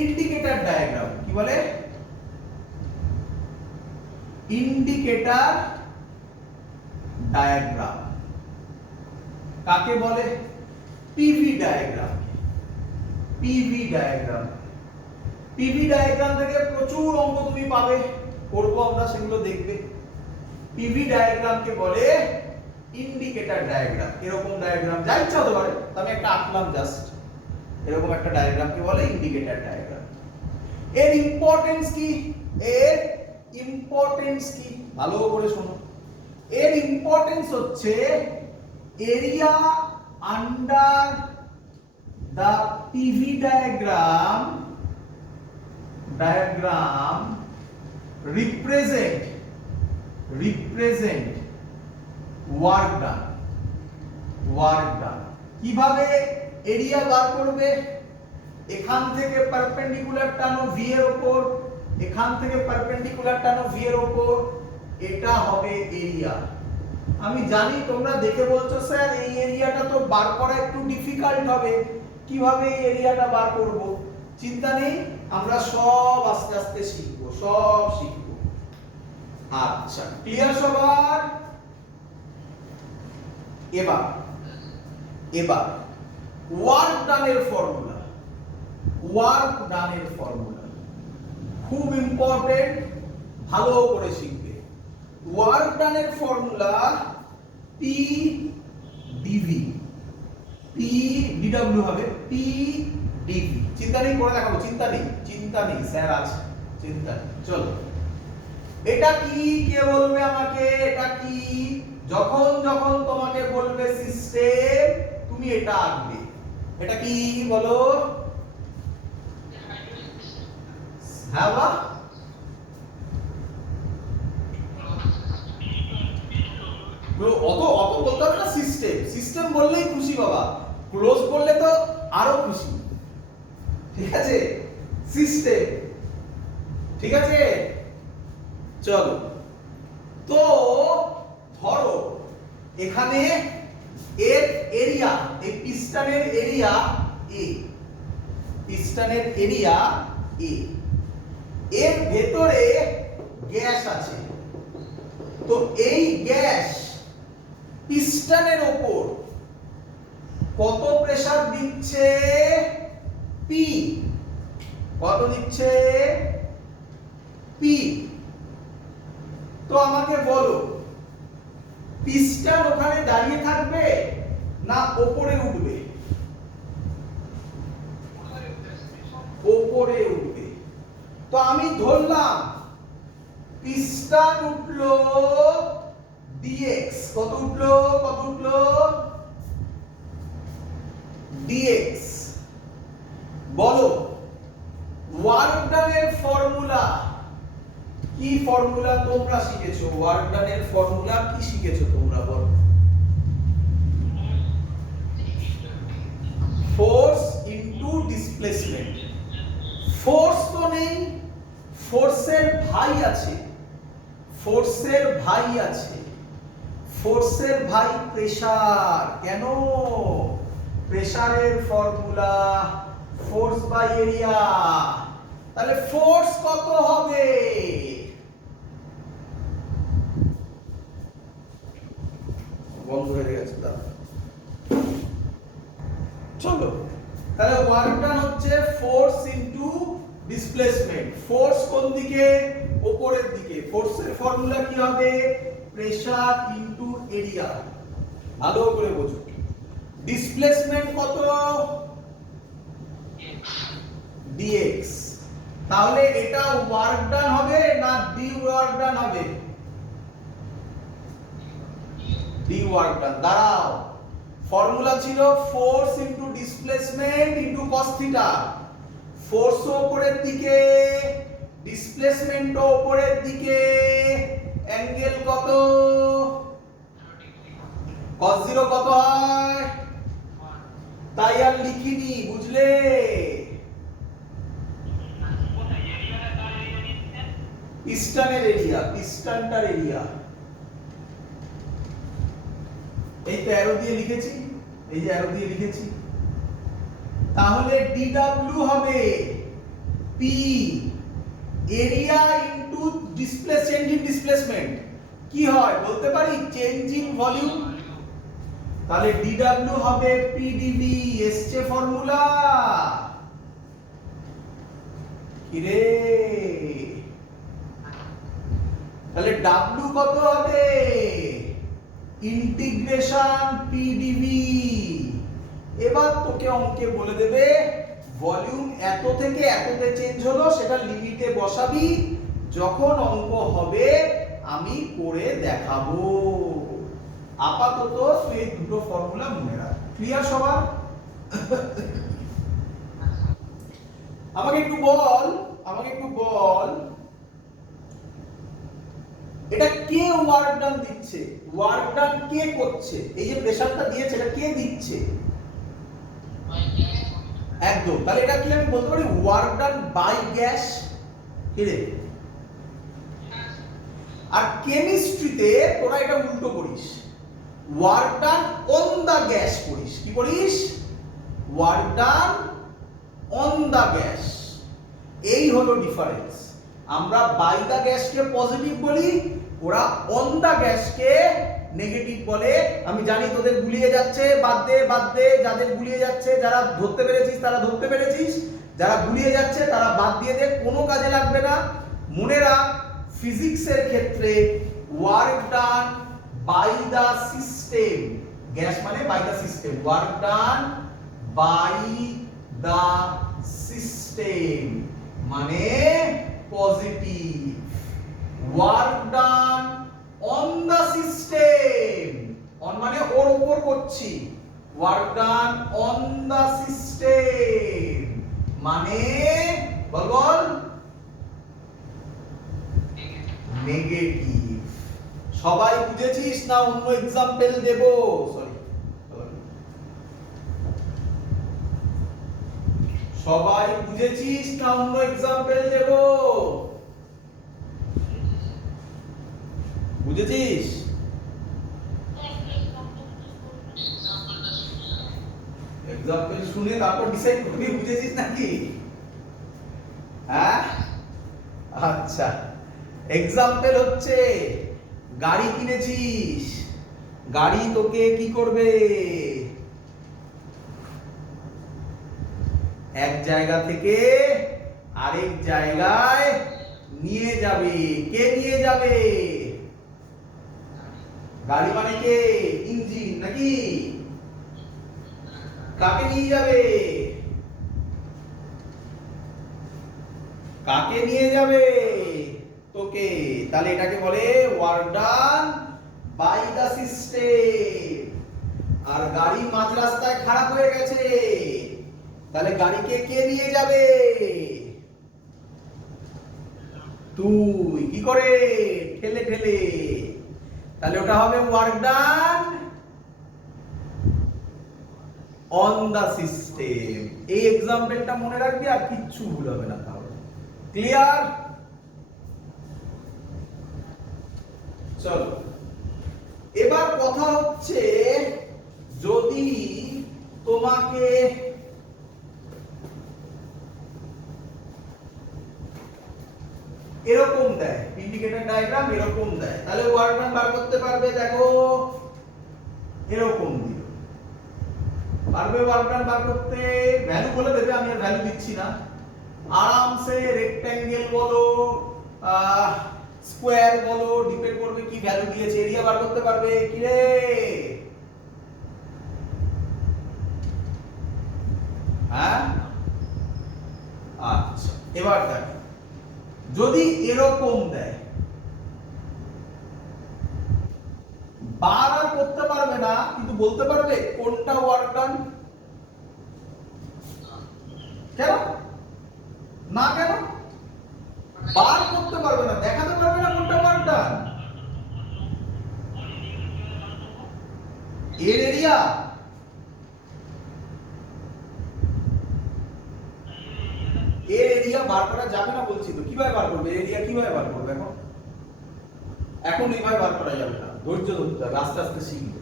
ইন্ডিকেটর ডায়াগ্রাম। কি বলে? Indicator diagram. কাকে বলে? PV diagram. PV diagram, PV diagram থেকে প্রচুর অঙ্ক তুমি পাবে, করবো আমরা, সেগুলো দেখবে। পিভি ডায়াগ্রামকে বলে ইন্ডিকেটর ডায়াগ্রাম। এরকম ডায়াগ্রাম যা ইচ্ছা হতে পারে, আমি একটা আঁকলাম জাস্ট, এরকম একটা ডায়াগ্রামকে বলে ইন্ডিকেটর ডায়াগ্রাম। এর ইম্পর্টেন্স কি? এর ইম্পর্টেন্স কি ভালো করে শোনো। এর ইম্পর্টেন্স হচ্ছে area under the PV diagram represent work done। কিভাবে এরিয়া বার করবে? এখান থেকে পারপেন্ডিকুলার টানো ভি এর উপর, এখান থেকে পারপেন্ডিকুলার টানো ভি এর উপর, এটা হবে এরিয়া। আমি জানি তোমরা দেখে বলছো স্যার এই এরিয়াটা তো বার করা একটু ডিফিকাল্ট হবে, কিভাবে এই এরিয়াটা বার করব? চিন্তা নেই, আমরা সব আস্তে আস্তে শিখবো, সব শিখবো। আচ্ছা ক্লিয়ার সবার? এবার ওয়ার্ক ডানের ফর্মুলা। ওয়ার্ক ডানের ফর্মুলা খুব ইম্পর্টেন্ট, ভালো করে শিখবে। ওয়ার্ক ডানের formula P DV, P DW হবে পি ডিভি। চিন্তা নেই, করে দেখাবো, চিন্তা নেই স্যার আছে, চিন্তা নেই। চলো এটা কি, কে বলবে আমাকে এটা কি? যখন যখন তোমাকে বলবে সিস্টেম, তুমি এটা আঁকবে। এটা কি বলো? হ্যাঁ বা অত বলতে হবে না। সিস্টেম বললেই খুশি বাবা, ক্লোজ বললে তো আরো খুশি। ঠিক আছে, সিস্টেম। ঠিক আছে, চলো। তো ধরো এখানে এর এরিয়া, এই পিস্টনের এরিয়া এ, পিস্টনের এরিয়া এ, এর ভেতরে গ্যাস আছে। তো এই গ্যাস পিস্টনের উপর কত প্রেসার দিচ্ছে? পি। কত দিচ্ছে? পি। তো আমাকে বলো পিস্টন ওখানে দাঁড়িয়ে থাকবে না উপরে উঠবে? উপরে উঠবে। তো আমি ধরলাম পিস্টন উঠলো dx, কত উঠলো? dx। বলো ওয়ার্ক ডানের ফর্মুলা কি? ফর্মুলা তোমরা শিখেছো, ওয়ার্ক ডানের ফর্মুলা কি শিখেছো তোমরা বলো? Force into displacement. ফোর্স তো নেই, ফোর্সের ভাই আছে, ফোর্সের ভাই প্রেসার। কেন? প্রেসারের ফর্মুলা ফোর্স বাই এরিয়া। তাহলে ফোর্স কত হবে? বন্ধ হয়ে গেছে দাঁড়া। চলো তাহলে ওয়ার্ক ডান হচ্ছে ফোর্স ইনটু ডিসপ্লেসমেন্ট। ফোর্স কোন দিকে? উপরের দিকে। ফোর্সের ফর্মুলা কি হবে? Pressure into area. ভালো করে বোঝো। ডিসপ্লেসমেন্ট কত? dx। তাহলে এটা ওয়ার্ক ডান হবে না ডি ওয়ার্ক ডান হবে? D work done. দাঁড়াও, ফর্মুলা ছিল force into displacement into cos theta. Force উপরের দিকে, ডিসপ্লেসমেন্ট উপরের দিকে, অ্যাঙ্গেল কত? cos 0 কত হয়? তাই আর লিখিনি, বুঝলে? পিস্টনের এরিয়া, পিস্টনটার এরিয়া। এই তো অ্যারো দিয়ে লিখেছি, এই যে অ্যারো দিয়ে লিখেছি। তাহলে DW হবে P area into change in displacement. কি হয় বলতে পারি? Change in volume. তাহলে DW হবে PdV। এসছে ফর্মুলা। কি রে? তাহলে W কত হবে? Integration PdV। এবার তোকে অঙ্কে বলে দেবে ভলিউম এত থেকে এততে চেঞ্জ হলো, সেটা লিমিটে বসাবি। যখন অঙ্ক হবে আমি করে দেখাবো। আপাতত তুই এই দুটো ফর্মুলা মনে রাখ। ক্লিয়ার সবার? আমাকে একটু বল এটা কে ওয়ার্ক ডান দিচ্ছে? ওয়ার্ক ডান কে করছে? এই যে প্রেসারটা দিয়েছে এটা কে দিচ্ছে? একদম। তাহলে এটা কি আমি বলতে পারি ওয়ার্ক ডান বাই গ্যাস? কি রে? আর কেমিস্ট্রিতে তোরা এটা উল্টো করিস, work done on the gas করিস। কি করিস? Work done on the gas. এই হলো ডিফারেন্স। আমরা বাই দা গ্যাসকে পজিটিভ বলি, ওরা অন দা গ্যাসকে নেগেটিভ বলে। আমি জানি তোদের গুলিয়ে যাচ্ছে, বাদ দে। যাদের গুলিয়ে যাচ্ছে, যারা ধরতে পেরেছিস তারা ধরতে পেরেছিস, যারা গুলিয়ে যাচ্ছে তারা বাদ দিয়ে দে, কোনো কাজে লাগবে না। মনে রাখ, ফিজিক্সের ক্ষেত্রে work done by the system, gas মানে by the system, work done by the system মানে positive. Work done on the system, on মানে ওর উপর করছি, work done on the system মানে বল নেগেটিভ। সবাই বুঝেছিস না অন্য এক্সাম্পল দেব? সরি, সবাই বুঝেছিস না অন্য এক্সাম্পল দেব? বুঝেছিস? এক্সাম্পল শুনে তারপর ডিসাইড করবি বুঝেছিস নাকি? হ্যাঁ, আচ্ছা। এক্সাম্পল হচ্ছে গাড়ি কিনেছিস, গাড়ি তোকে কি করবে? এক জায়গা থেকে আরেক জায়গায় নিয়ে যাবে। কে নিয়ে যাবে? গাড়ি মানে কে? ইঞ্জিন নাকি? কাকে নিয়ে যাবে? কাকে নিয়ে যাবে? তোকে। তাহলে এটাকে বলে work done by the system. আর গাড়ি মাঝ রাস্তায় খারাপ হয়ে গেছে, তাহলে গাড়িকে কে নিয়ে যাবে? তুই। কি করে? ঠেলে ঠেলে। তাহলে ওটা হবে work done on the system. এই এক্সাম্পলটা মনে রাখবি, আর কিচ্ছু ভুল হবে না। তাহলে ক্লিয়ার? চলো, এবার কথা হচ্ছে যদি তোমাকে এরকম দেয়, ইন্ডিকেটর ডায়াগ্রাম এরকম দেয়, তাহলে ওয়ার্ক ডান বার করতে পারবে? দেখো এরকম দিল, পারবে ওয়ার্ক ডান বার করতে? ভ্যালু বলে দেবে, আমি আর ভ্যালু দিচ্ছি না। আরামসে রেক্ট্যাঙ্গেল বলো স্কোয়ার বলো, ডিপেন্ড করবে কি ভ্যালু দিয়েছে, এরিয়া বার করতে পারবে কি রে? হ্যাঁ, আচ্ছা এবার দেখ, যদি এরকম দেয়, বার আর করতে পারবে না, কিন্তু বলতে পারবে কোনটা ওয়ার্ক ডান। কেন না? কেন বার করতে পারবে না, দেখাতে পারবে না কোনটা ওয়ার্ক ডান? এর এরিয়া বার করা যাবে না বলছি তো। কিভাবে বার করবে এরিয়া? কিভাবে বার করবে? এখন এইভাবে বার করা যাবে না, ধৈর্য ধরতে হবে, আস্তে আস্তে শিখবে।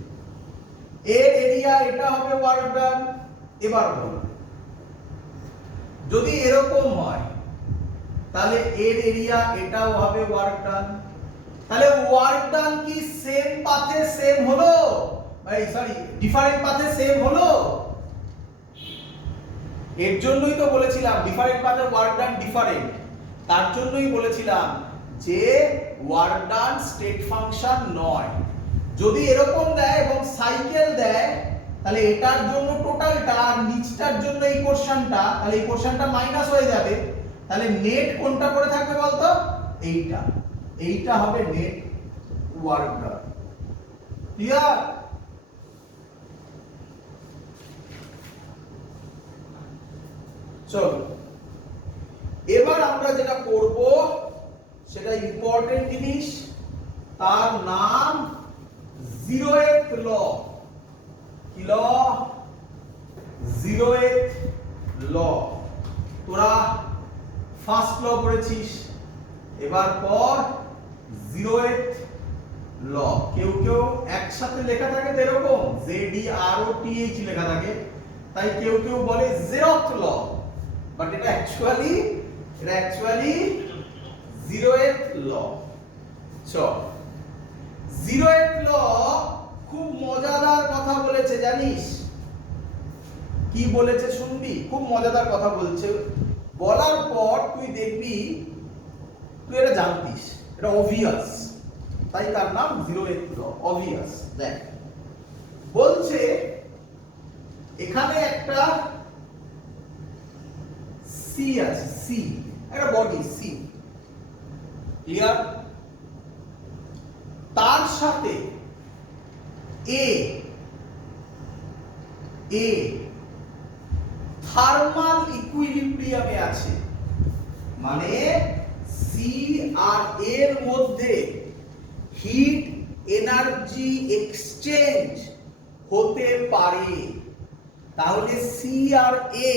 এর এরিয়া এটা হবে ওয়ার্ক ডান। এবার বলো, যদি এরকম হয় তাহলে এর এরিয়া এটাও হবে ওয়ার্ক ডান। তাহলে ওয়ার্ক ডান কি সেম পাথে সেম হলো, সরি ডিফারেন্ট পাথে সেম হলো? এর জন্যই তো বলেছিলাম ডিফারেন্ট পাথে ওয়ার্ক ডান ডিফারেন্ট। তার জন্যই বলেছিলাম যে ওয়ার্ক ডান স্টেট ফাংশন নয়। যদি এরকম দেয় এবং সাইকেল দেয়, তাহলে এটার জন্য টোটালটা আর নিচটার জন্য এই পোরশনটা, তাহলে এই পোরশনটা মাইনাস হয়ে যাবে। তাহলে নেট কোনটা করে থাকবে বলতো? এইটা, এইটা হবে নেট ওয়ার্ক ডান। ক্লিয়ার? চলো এবার আমরা যেটা করব সেটা ইম্পর্টেন্ট জিনিস, তার নাম জিরোথ ল। কি ল? জিরোথ ল। তোরা ফার্স্ট ল পড়েছিস, এবার পর জিরোথ ল। কেউ কেউ একসাথে লেখা থাকে তো এরকম ZEROTH লেখা থাকে, তাই কেউ কেউ বলে জেরথ ল, বাট এটা অ্যাকচুয়ালি জিরোথ ল। চল, জিরোথ ল খুব মজাদার কথা বলেছে, জানিস কি বলেছে? শুনবি? খুব মজাদার কথা বলছে। বলার পর তুই দেখবি তুই এটা জানতিস, এটা অবভিয়াস, তাই তার নাম জিরোথ ল। অবভিয়াস। দেখ বলছে এখানে একটা সি আছে, সি একটা বডি সি, ক্লিয়ার? তার সাথে এ থার্মাল ইকুইলিব্রিয়ামে আছে, মানে সি আর এর মধ্যে হিট এনার্জি এক্সচেঞ্জ হতে পারে। তাহলে সি আর এ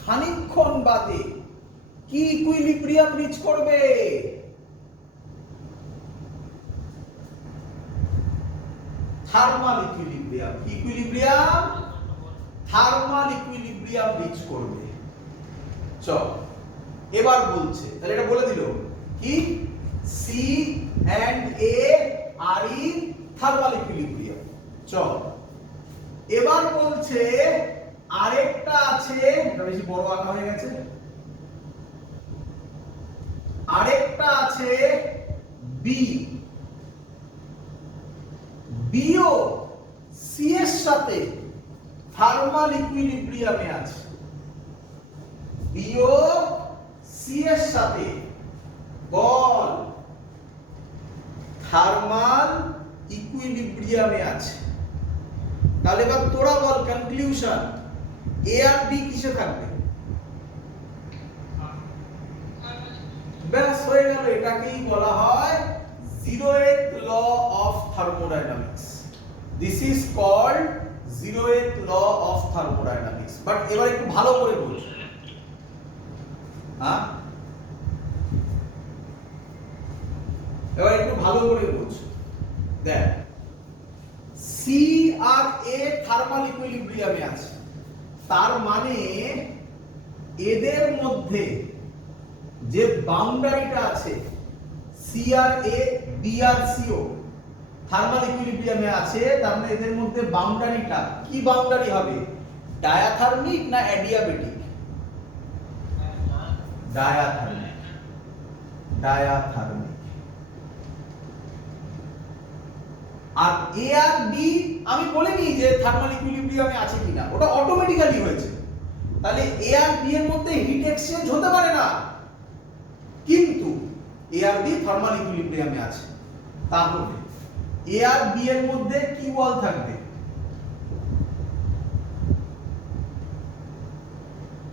খানিকক্ষণ বাদে কি ইকুইলিব্রিয়াম রিচ করবে? Thermal equilibrium. Equilibrium thermal equilibrium reach করবে। চল এবার বলছে, তাহলে এটা বলে দিল কি C and A are in thermal equilibrium. চল এবার বলছে আরেকটা আছে, এটা বেশি বড় আঁকা হয়ে গেছে, আরেকটা আছে বি। বিও সি এর সাথে থার্মাল ইকুইলিব্রিয়ামে আছে। বিও সি এর সাথে বল থার্মাল ইকুইলিব্রিয়ামে আছে। তাহলে এবার তোরা বল কনক্লুশন, এ আর বি কিসে থাকবে? ব্যাস হয়ে গেল। এটাকেই বলা হয় zeroth law of thermodynamics. This is called zeroth law of thermodynamics. But এবার একটু ভালো করে বোঝ। হ্যাঁ, এবার একটু ভালো করে বোঝ। দেখ সি আর এ থার্মাল ইকুইলিব্রিয়ামে আছে, তার মানে এদের মধ্যে যে বাউন্ডারিটা আছে সি আর এ, বি আর সিও থার্মাল ইকুইলিব্রিয়ামে আছে, তার মানে এদের মধ্যে বাউন্ডারিটা কি বাউন্ডারি হবে? ডায়াথার্মিক না অ্যাডিয়াবেটিক? ডায়াথার্মিক। ডায়াথার্মিক। আর এ আর বি আমি বলিনি যে থার্মাল ইকুইলিব্রিয়ামে আছে কিনা, ওটা অটোমেটিক্যালি হয়েছে। তাহলে এ আর বি এর মধ্যে হিট এক্সচেঞ্জ হতে পারে না, কিন্তু এ আর বি থার্মাল ইকুইলিব্রিয়ামে আছে। তাহলে এ আর বি এর মধ্যে কি ওয়াল থাকবে?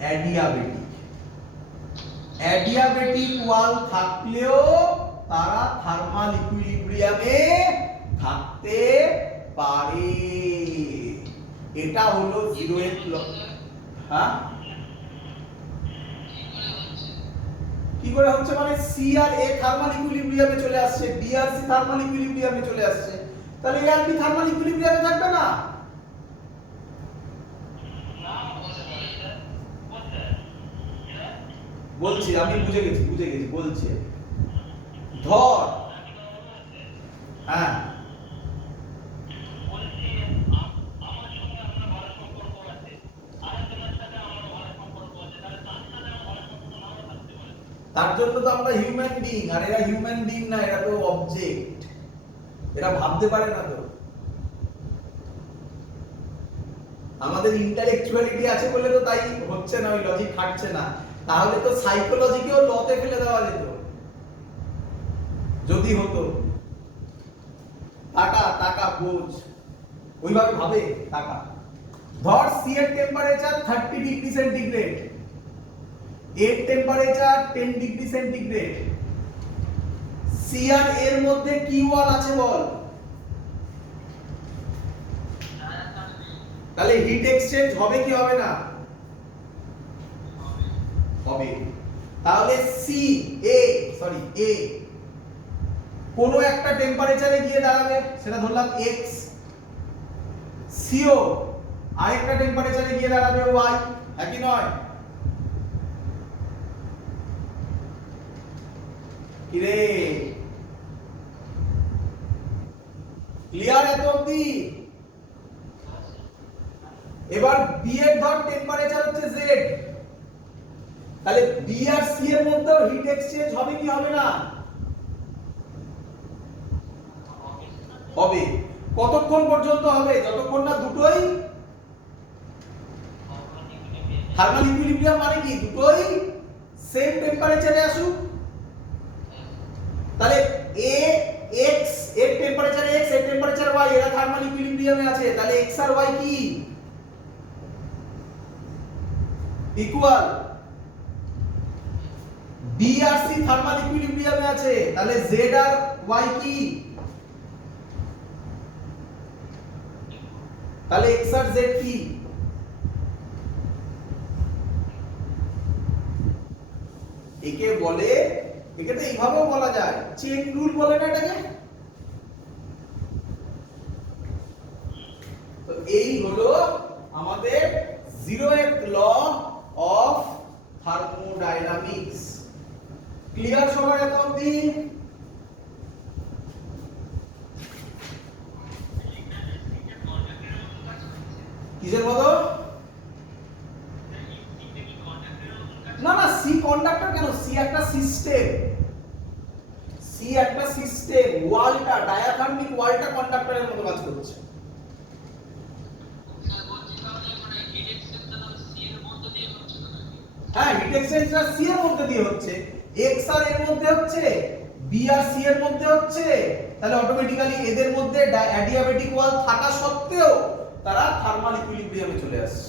অ্যাডিয়াবেটিক। অ্যাডিয়াবেটিক ওয়াল থাকলেও তারা থার্মাল ইকুইলিব্রিয়ামে থাকতে পারে। এটা হলো জিরোথ ল। হ্যাঁ, কি করে হচ্ছে? মানে সি আর এ থার্মাল ইকুইলিব্রিয়ামে চলে আসছে, বি আর সি থার্মাল ইকুইলিব্রিয়ামে চলে আসছে, তাহলে এ আর বি থার্মাল ইকুইলিব্রিয়ামে থাকবে না? বলছি, আমি বুঝে গেছি বলছি। ধর, হ্যাঁ তার জন্য তো আমরা হিউম্যান বিং, আর এরা হিউম্যান বিং না, এরা তো অবজেক্ট, এরা ভাবতে পারে না। তো আমাদের ইন্টালেকচুয়ালিটি আছে বলে তো তাই হচ্ছে না, ওই লজিক খাটছে না। তাহলে তো সাইকোলজিকেও লতে ফেলে দেওয়া যেত যদি হতো। টাকা টাকা বোঝ, ওইভাবে ভাবে টাকা। ধর সি এর টেম্পারেচার 30 ডিগ্রি সেন্টিগ্রেড, এর টেম্পারেচার 10 ডিগ্রি সেন্টিগ্রেড। সি আর এর মধ্যে কি ওয়াল আছে বল? তাহলে হিট এক্সচেঞ্জ হবে কি হবে না? হবে। তাহলে সি এ কোন একটা টেম্পারেচারে গিয়ে দাঁড়াবে, সেটা ধরলাম এক্স। সিও আরেকটা টেম্পারেচারে গিয়ে দাঁড়াবে ওয়াই, একই নয়? কিরে, ক্লিয়ার এত অবধি? এবার বি এর ধর টেম্পারেচার হচ্ছে জেড, তাহলে বি আর সি এর মধ্যে হিট এক্সচেঞ্জ হবে কি হবে না? হবে। কতক্ষণ পর্যন্ত হবে? যতক্ষণ না দুটোই থার্মাল ইকুইলিব্রিয়াম, মানে কি দুটোই সেম টেম্পারেচারে আসুক। তাহলে এ এক্স এর টেম্পারেচার এক্স, এর টেম্পারেচার ওয়াই, এরা থার্মাল ইকুইলিব্রিয়ামে আছে, তাহলে এক্স আর ওয়াই কি ইকুয়াল। বি আর সি থার্মাল ইকুইলিব্রিয়ামে আছে, তাহলে জেড আর ওয়াই কি? তাহলে এক্স আর জেড কি? একে বলে, একে তো এইভাবেও বলা যায়, চেইন রুল বলে না এটাকে। তো এই হলো আমাদের zeroth law of thermodynamics. Clear সবার এত অবধি? কিসের মতো? না না, সি কন্ডাক্টর কেন? সি একটা সিস্টেম, সি একটা সিস্টেম। ওয়ালটা, ডায়াথার্মিক ওয়ালটা কন্ডাক্টরের মতো কাজ করছে। হ্যাঁ, হিট এক্সচেঞ্জটা সি এর মধ্যে দিয়ে হচ্ছে, এক্স আর এর মধ্যে হচ্ছে, বি আর সি এর মধ্যে হচ্ছে, তাহলে অটোমেটিক্যালি এদের মধ্যে অ্যাডিয়াবেটিক ওয়াল থাকা সত্ত্বেও তারা থার্মাল ইকুইলিব্রিয়ামে চলে আসছে।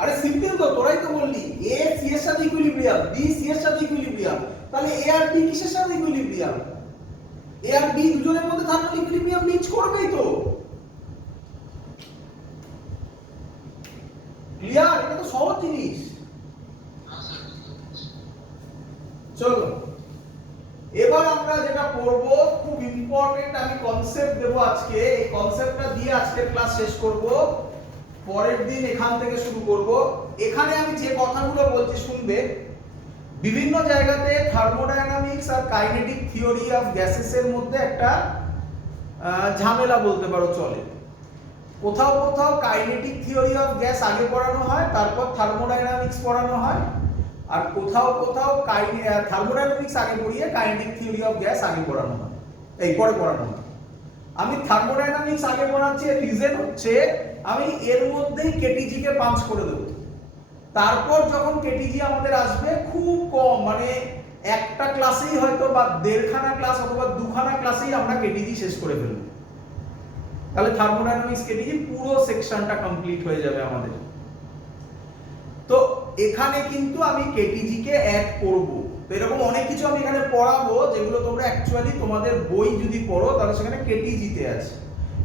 আরে সিম্পল তো, তোরাই তো বললি এ সি এর সাথে ইকুইলিব্রিয়াম, বি সি এর সাথে ইকুইলিব্রিয়াম, তাহলে এ আর বি কিসের সাথে ইকুইলিব্রিয়াম? এ আর বি দুজনের মধ্যে থার্মাল ইকুইলিব্রিয়াম রিচ করবেই তো। ক্লিয়ার? এটা তো সহজ জিনিস। চলো এবার আমরা যেটা করব, খুব ইম্পর্টেন্ট, আমি কনসেপ্ট দেব আজকে। এই কনসেপ্টটা দিয়ে আজকের ক্লাস শেষ করব, পরের দিন এখান থেকে শুরু করব। এখানে আমি যে কথাগুলো বলছি শুনবে। বিভিন্ন জায়গাতে থার্মোডায়নামিক্স আর কাইনেটিক থিওরি অফ গ্যাসেস এর মধ্যে একটা ঝামেলা বলতে পারো চলে। কোথাও কোথাও কাইনেটিক থিওরি অফ গ্যাস আগে পড়ানো হয়, তারপর থার্মোডাইনামিক্স পড়ানো হয়, আর কোথাও কোথাও থার্মোডাইনামিক্স আগে পড়িয়ে কাইনেটিক থিওরি অফ গ্যাস আগে পড়ানো হয়, এই পরে পড়ানো হয়। আমি থার্মোডাইনামিক্স আগে পড়াচ্ছি, এর রিজন হচ্ছে আমি এর মধ্যেই কেটিজি কে পাঞ্চ করে দেব। তারপর যখন কেটিজি আমাদের আসবে খুব কম, মানে একটা ক্লাসেই হয়তো বা দেড়খানা ক্লাস অথবা দুখানা ক্লাসেই আমরা কেটিজি শেষ করে ফেলব। তাহলে থার্মোডাইনামিক্স কেটিজি পুরো সেকশনটা কমপ্লিট হয়ে যাবে আমাদের। তো এখানে কিন্তু আমি কেটিজি কে অ্যাড করব। তো এরকম অনেক কিছু আমি এখানে পড়াবো যেগুলো তোমরা অ্যাকচুয়ালি তোমাদের বই যদি পড়ো তাহলে সেখানে কেটিজিতে আছে,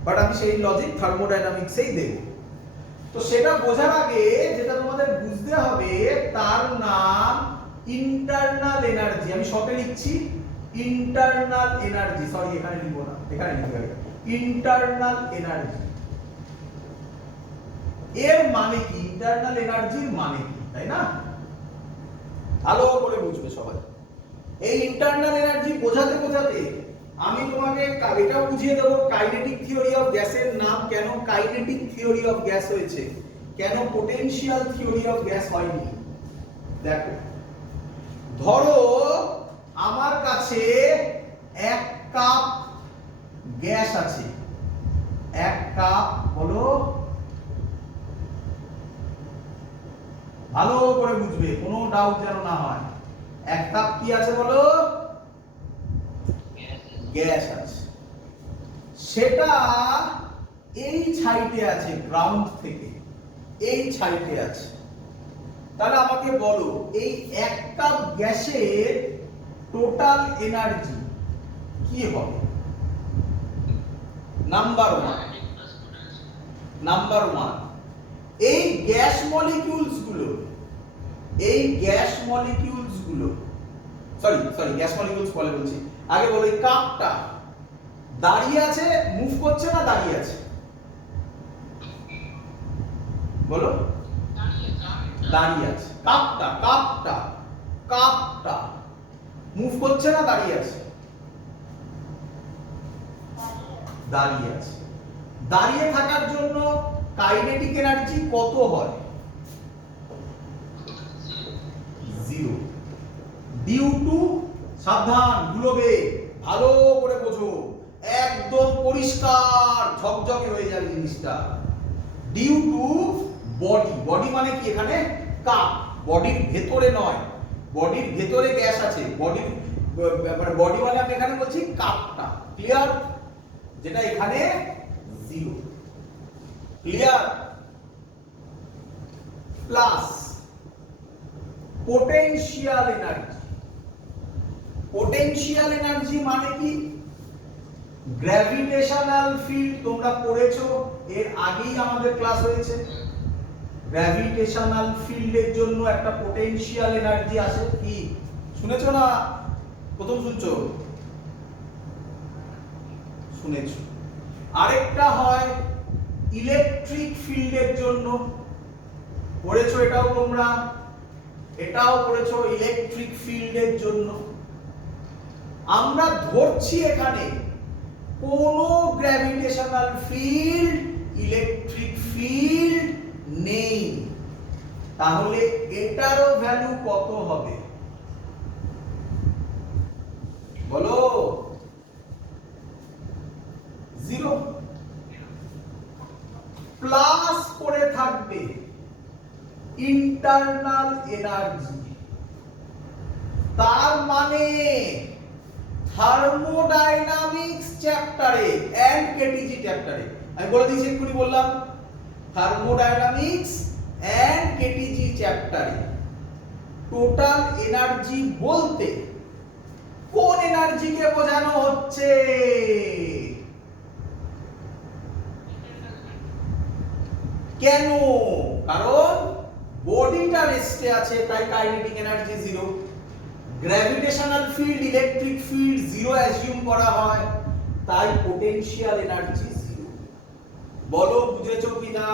বাট আমি সেই লজিক থার্মোডাইনামিক্সেই দেব। তো সেটা বোঝার আগে যেটা তোমাদের বুঝতে হবে তার নাম ইন্টারনাল এনার্জি। আমি শর্টে লিখছি ইন্টারনাল এনার্জি, সরি এখানে লিখব না, এখানে লিখতে হবে ইন্টারনাল এনার্জি। এর মানে কি, ইন্টারনাল এনার্জির মানে কি, তাই না? ভালো করে বুঝবে সবাই। এই ইন্টারনাল এনার্জি বোঝাতে বোঝাতে আমি তোমাকে এটাও বুঝিয়ে দেবো কাইনেটিক থিওরি অফ গ্যাসের নাম কেন কাইনেটিক থিওরি অফ গ্যাস হয়েছে, কেন পোটেনশিয়াল থিওরি অফ গ্যাস হয়নি। দেখো, ধরো আমার কাছে 1 কাপ গ্যাস আছে, 1 কাপ, বলো ভালো করে বুঝবে, কোনো ডাউট যেন না হয়। 1 কাপ কি আছে বলো? গ্যাস আছে। সেটা এই সাইডে আছে, গ্রাউন্ড থেকে এই সাইডে আছে। তাহলে আমাকে বলো এই 1 কাপ গ্যাসের টোটাল এনার্জি কি হবে? নাম্বার 1, এই গ্যাস মলিকিউলস গুলো, সরি গ্যাস মলিকিউলস বলে বলছি, আগে বলো এই কাপটা দাঁড়িয়ে আছে, মুভ করছে না দাঁড়িয়ে আছে? বলো, দাঁড়িয়ে আছে। কাপটা মুভ করছে না দাঁড়িয়ে আছে? দাঁড়িয়ে আছে। দাঁড়িয়ে থাকার জন্য কাইনেটিক এনার্জি কত হয়? 0, ডিউ টু, সাবধান গুলোবে, ভালো করে বোঝো, একদম পরিষ্কার ঝকঝকে হয়ে যাবে জিনিসটা। ডিউ টু বডি মানে কি, এখানে কাপ, বডির ভেতরে নয়, বডির ভেতরে গ্যাস আছে, বডি মানে আমি এখানে বলছি কাপটা, ক্লিয়ার? যেটা এখানে 0, ক্লিয়ার? প্লাস পোটেনশিয়াল এনার্জি মানে কি? গ্র্যাভিটেশনাল ফিল্ড তোমরা পড়েছো, এর আগেই আমাদের ক্লাস হয়েছে। গ্র্যাভিটেশনাল ফিল্ডের জন্য একটা পোটেনশিয়াল এনার্জি আছে, কি শুনেছো না প্রথম শুনছো? শুনেছো। আরেকটা হয় ইলেকট্রিক ফিল্ডের জন্য, পড়েছো এটাও তোমরা, এটাও পড়েছো ইলেকট্রিক ফিল্ডের জন্য। আমরা ধরছি এখানে কোনো গ্র্যাভিটেশনাল ফিল্ড, ইলেকট্রিক ফিল্ড নেই, তাহলে এটারও ভ্যালু কত হবে বলো? 0। প্লাস করে থাকবে ইন্টারনাল এনার্জি। তার মানে থার্মোডাইনামিক্স চ্যাপ্টারে এন্ড কেটিজি চ্যাপ্টারে, আমি বলে দিয়েছি, এক্ষুনি বললাম, থার্মোডাইনামিক্স এন্ড কেটিজি চ্যাপ্টারে টোটাল এনার্জি বলতে কোন এনার্জিকে বোঝানো হচ্ছে? কেন? কারণ বডিটা রেস্টে আছে, তাই kinetic energy 0। Gravitational field, electric field 0 assume করা হয়, তাই পোটেনশিয়াল এনার্জি 0। বলো বুঝেছো কিনা?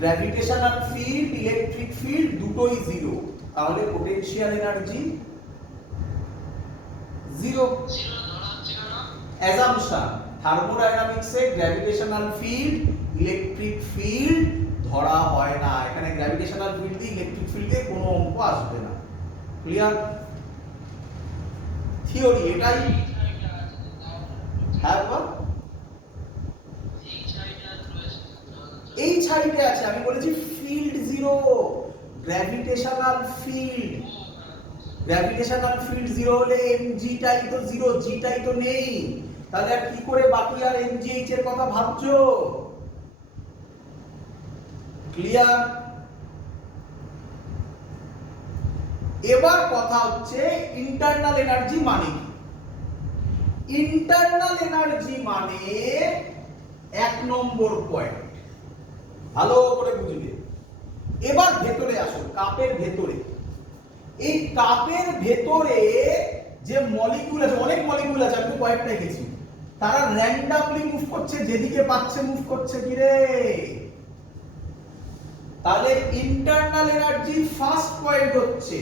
গ্র্যাভিটেশনাল ফিল্ড, ইলেকট্রিক ফিল্ড দুটোই 0, তাহলে পোটেনশিয়াল এনার্জি জিরো। অ্যাজাম্পশন, থার্মোডায়নামিক্সে গ্র্যাভিটেশনাল ফিল্ড ইলেকট্রিক ফিল্ড ধরা হয় না, এখানে গ্র্যাভিটেশনাল ফিল্ড দিয়ে ইলেকট্রিক ফিল্ডে কোনো অঙ্ক আসবে না। ক্লিয়ার? থিওরি এটাই। হ্যাঁ বল। এই সাইডে আছে, আমি বলেছি field zero, gravitational field. Gravitational field zero হলে mgটাই তো জিরো, gটাই তো নেই, তাহলে আর কি করে বাকি আর mgh এর কথা ভাবছো? ক্লিয়ার? এবার কথা হচ্ছে ইন্টারনাল এনার্জি মানে কি? ইন্টারনাল এনার্জি মানে 1 নম্বর পয়েন্ট, ভালো করে বুঝবে। এবার ভেতরে আসো, কাপের ভেতরে। এই কাপের ভেতরে যে মলিকিউল আছে, অনেক মলিকিউল আছে, আমি কয়েকটা লিখেছি, তারা র্যান্ডমলি মুভ করছে, যেদিকে পাচ্ছে মুভ করছে। কি রে? তাহলে ইন্টারনাল এনার্জি ফার্স্ট পয়েন্ট হচ্ছে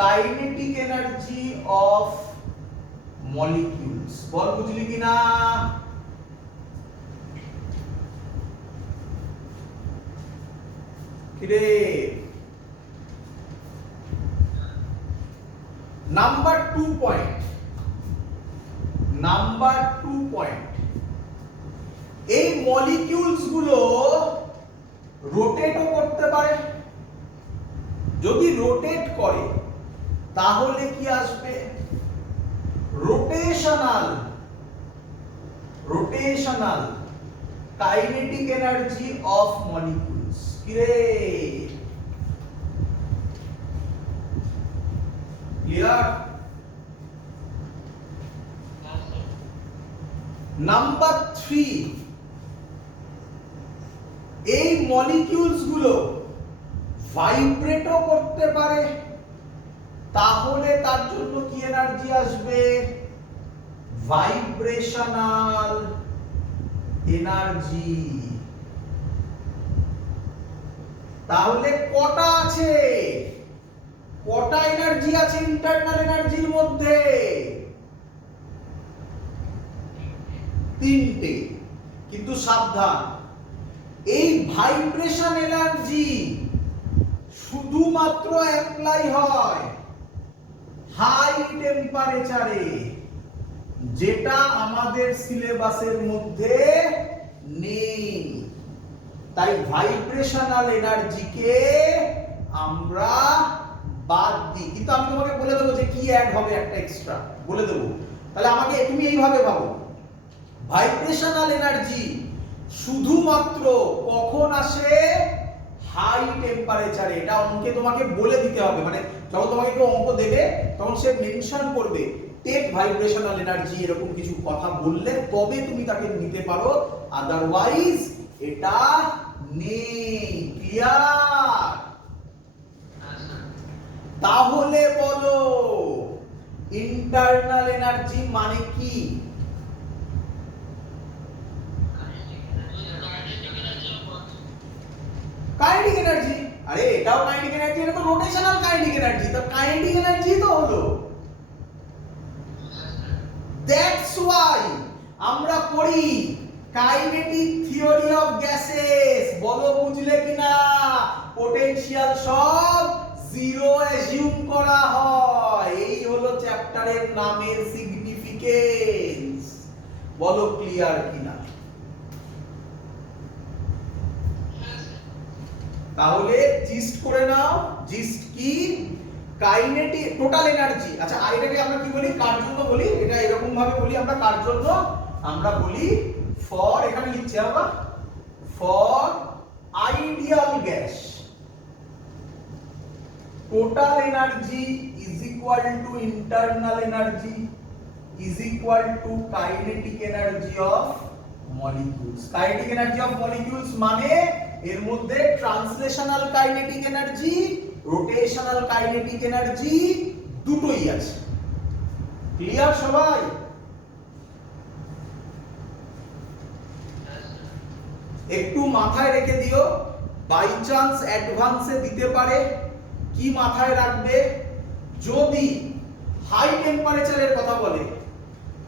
কাইনেটিক এনার্জি অফ মলিকিউলস। বল বুঝলি কিনা? কি রে? নাম্বার 2 পয়েন্ট, নাম্বার 2 পয়েন্ট, এই মলিকিউলস গুলো রোটেটও করতে পারে। যদি রোটেট করে তাহলে কি আসবে? Rotational, rotational kinetic energy of molecules. কি রে? ক্লিয়ার? নাম্বার 3, এই মলিকিউলস গুলো ভাইব্রেটও করতে পারে, তাহলে তার জন্য কি এনার্জি আসবে? Vibrational energy. তাহলে কটা আছে? কটা এনার্জি আছে ইন্টারনাল এনার্জির মধ্যে? 3টে। কিন্তু সাবধান, এই ভাইব্রেশন এনার্জি শুধুমাত্র অ্যাপ্লাই হয় হাই টেম্পারেচারে, যেটা আমাদের সিলেবাসের মধ্যে নেই। তাই ভাইব্রেশনাল এনার্জিকে আমরা বাদ দিই। কিন্তু আমি তোমাকে বলে দেবো যে কি অ্যাড হবে, একটা এক্সট্রা বলে দেবো। তাহলে আমাকে তুমি এইভাবে ভাবো, ভাইব্রেশনাল এনার্জি শুধুমাত্র কখন আসে? হাই টেম্পারেচারে। এটা অঙ্কে তোমাকে বলে দিতে হবে, মানে যখন তোমাকে কেউ অঙ্ক দেবে তখন সে মেনশন করবে টেক ভাইব্রেশনাল এনার্জি, এরকম কিছু কথা বললে তবে তুমি তাকে নিতে পারো, আদারওয়াইজ এটা নেই। ক্লিয়ার? তাহলে বলো ইন্টারনাল এনার্জি মানে কি? Kinetic energy. আরে এটাও কাইনেটিক এনার্জি, এটা তো রোটেশনাল কাইনেটিক এনার্জি, তো কাইনেটিক এনার্জি তো হলো। দ্যাটস ওয়াই আমরা পড়ি কাইনেটিক থিওরি অফ গ্যাসেস। বলো বুঝলে কিনা? পোটেনশিয়াল সব জিরো অ্যাজিউম করা হয়। এই হলো চ্যাপ্টারের নামের সিগনিফিকেন্স। বলো ক্লিয়ার কিনা? তাহলে জিস্ট করে নাও। জিস্ট কি? Kinetic total energy. আচ্ছা, আর এটাকে আমরা কি বলি? কার জন্য বলি? এটা এরকম ভাবে বলি আমরা, কার জন্য? আমরা বলি ফর, এখানে লিখছি আমরা for ideal gas. Total energy is equal two internal energy is equal two kinetic energy of molecules. Kinetic energy of molecules মানে এর মধ্যে translational kinetic energy, rotational kinetic energy দুটোই আছে। ক্লিয়ার সবাই? একটু মাথায় রেখে দিও, বাই চান্স অ্যাডভান্সে দিতে পারে। কি মাথায় রাখবে? যদি হাই টেম্পারেচারের কথা বলে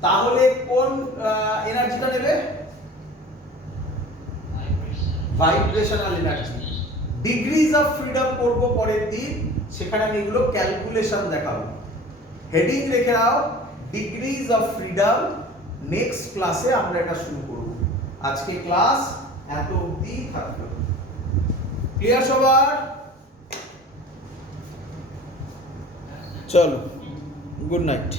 তাহলে কোন এনার্জিটা নেবে? Vibrational energy. Degrees of freedom করব পরের দিন, সেখানে আমি এগুলো ক্যালকুলেশন দেখাবো। হেডিং রেখে নাও ডিগ্রিজ অফ ফ্রিডম। নেক্সট ক্লাসে আমরা এটা শুরু করব। আজকে ক্লাস এত অবধি থাকলো। ক্লিয়ার সবার? চলো, গুড নাইট।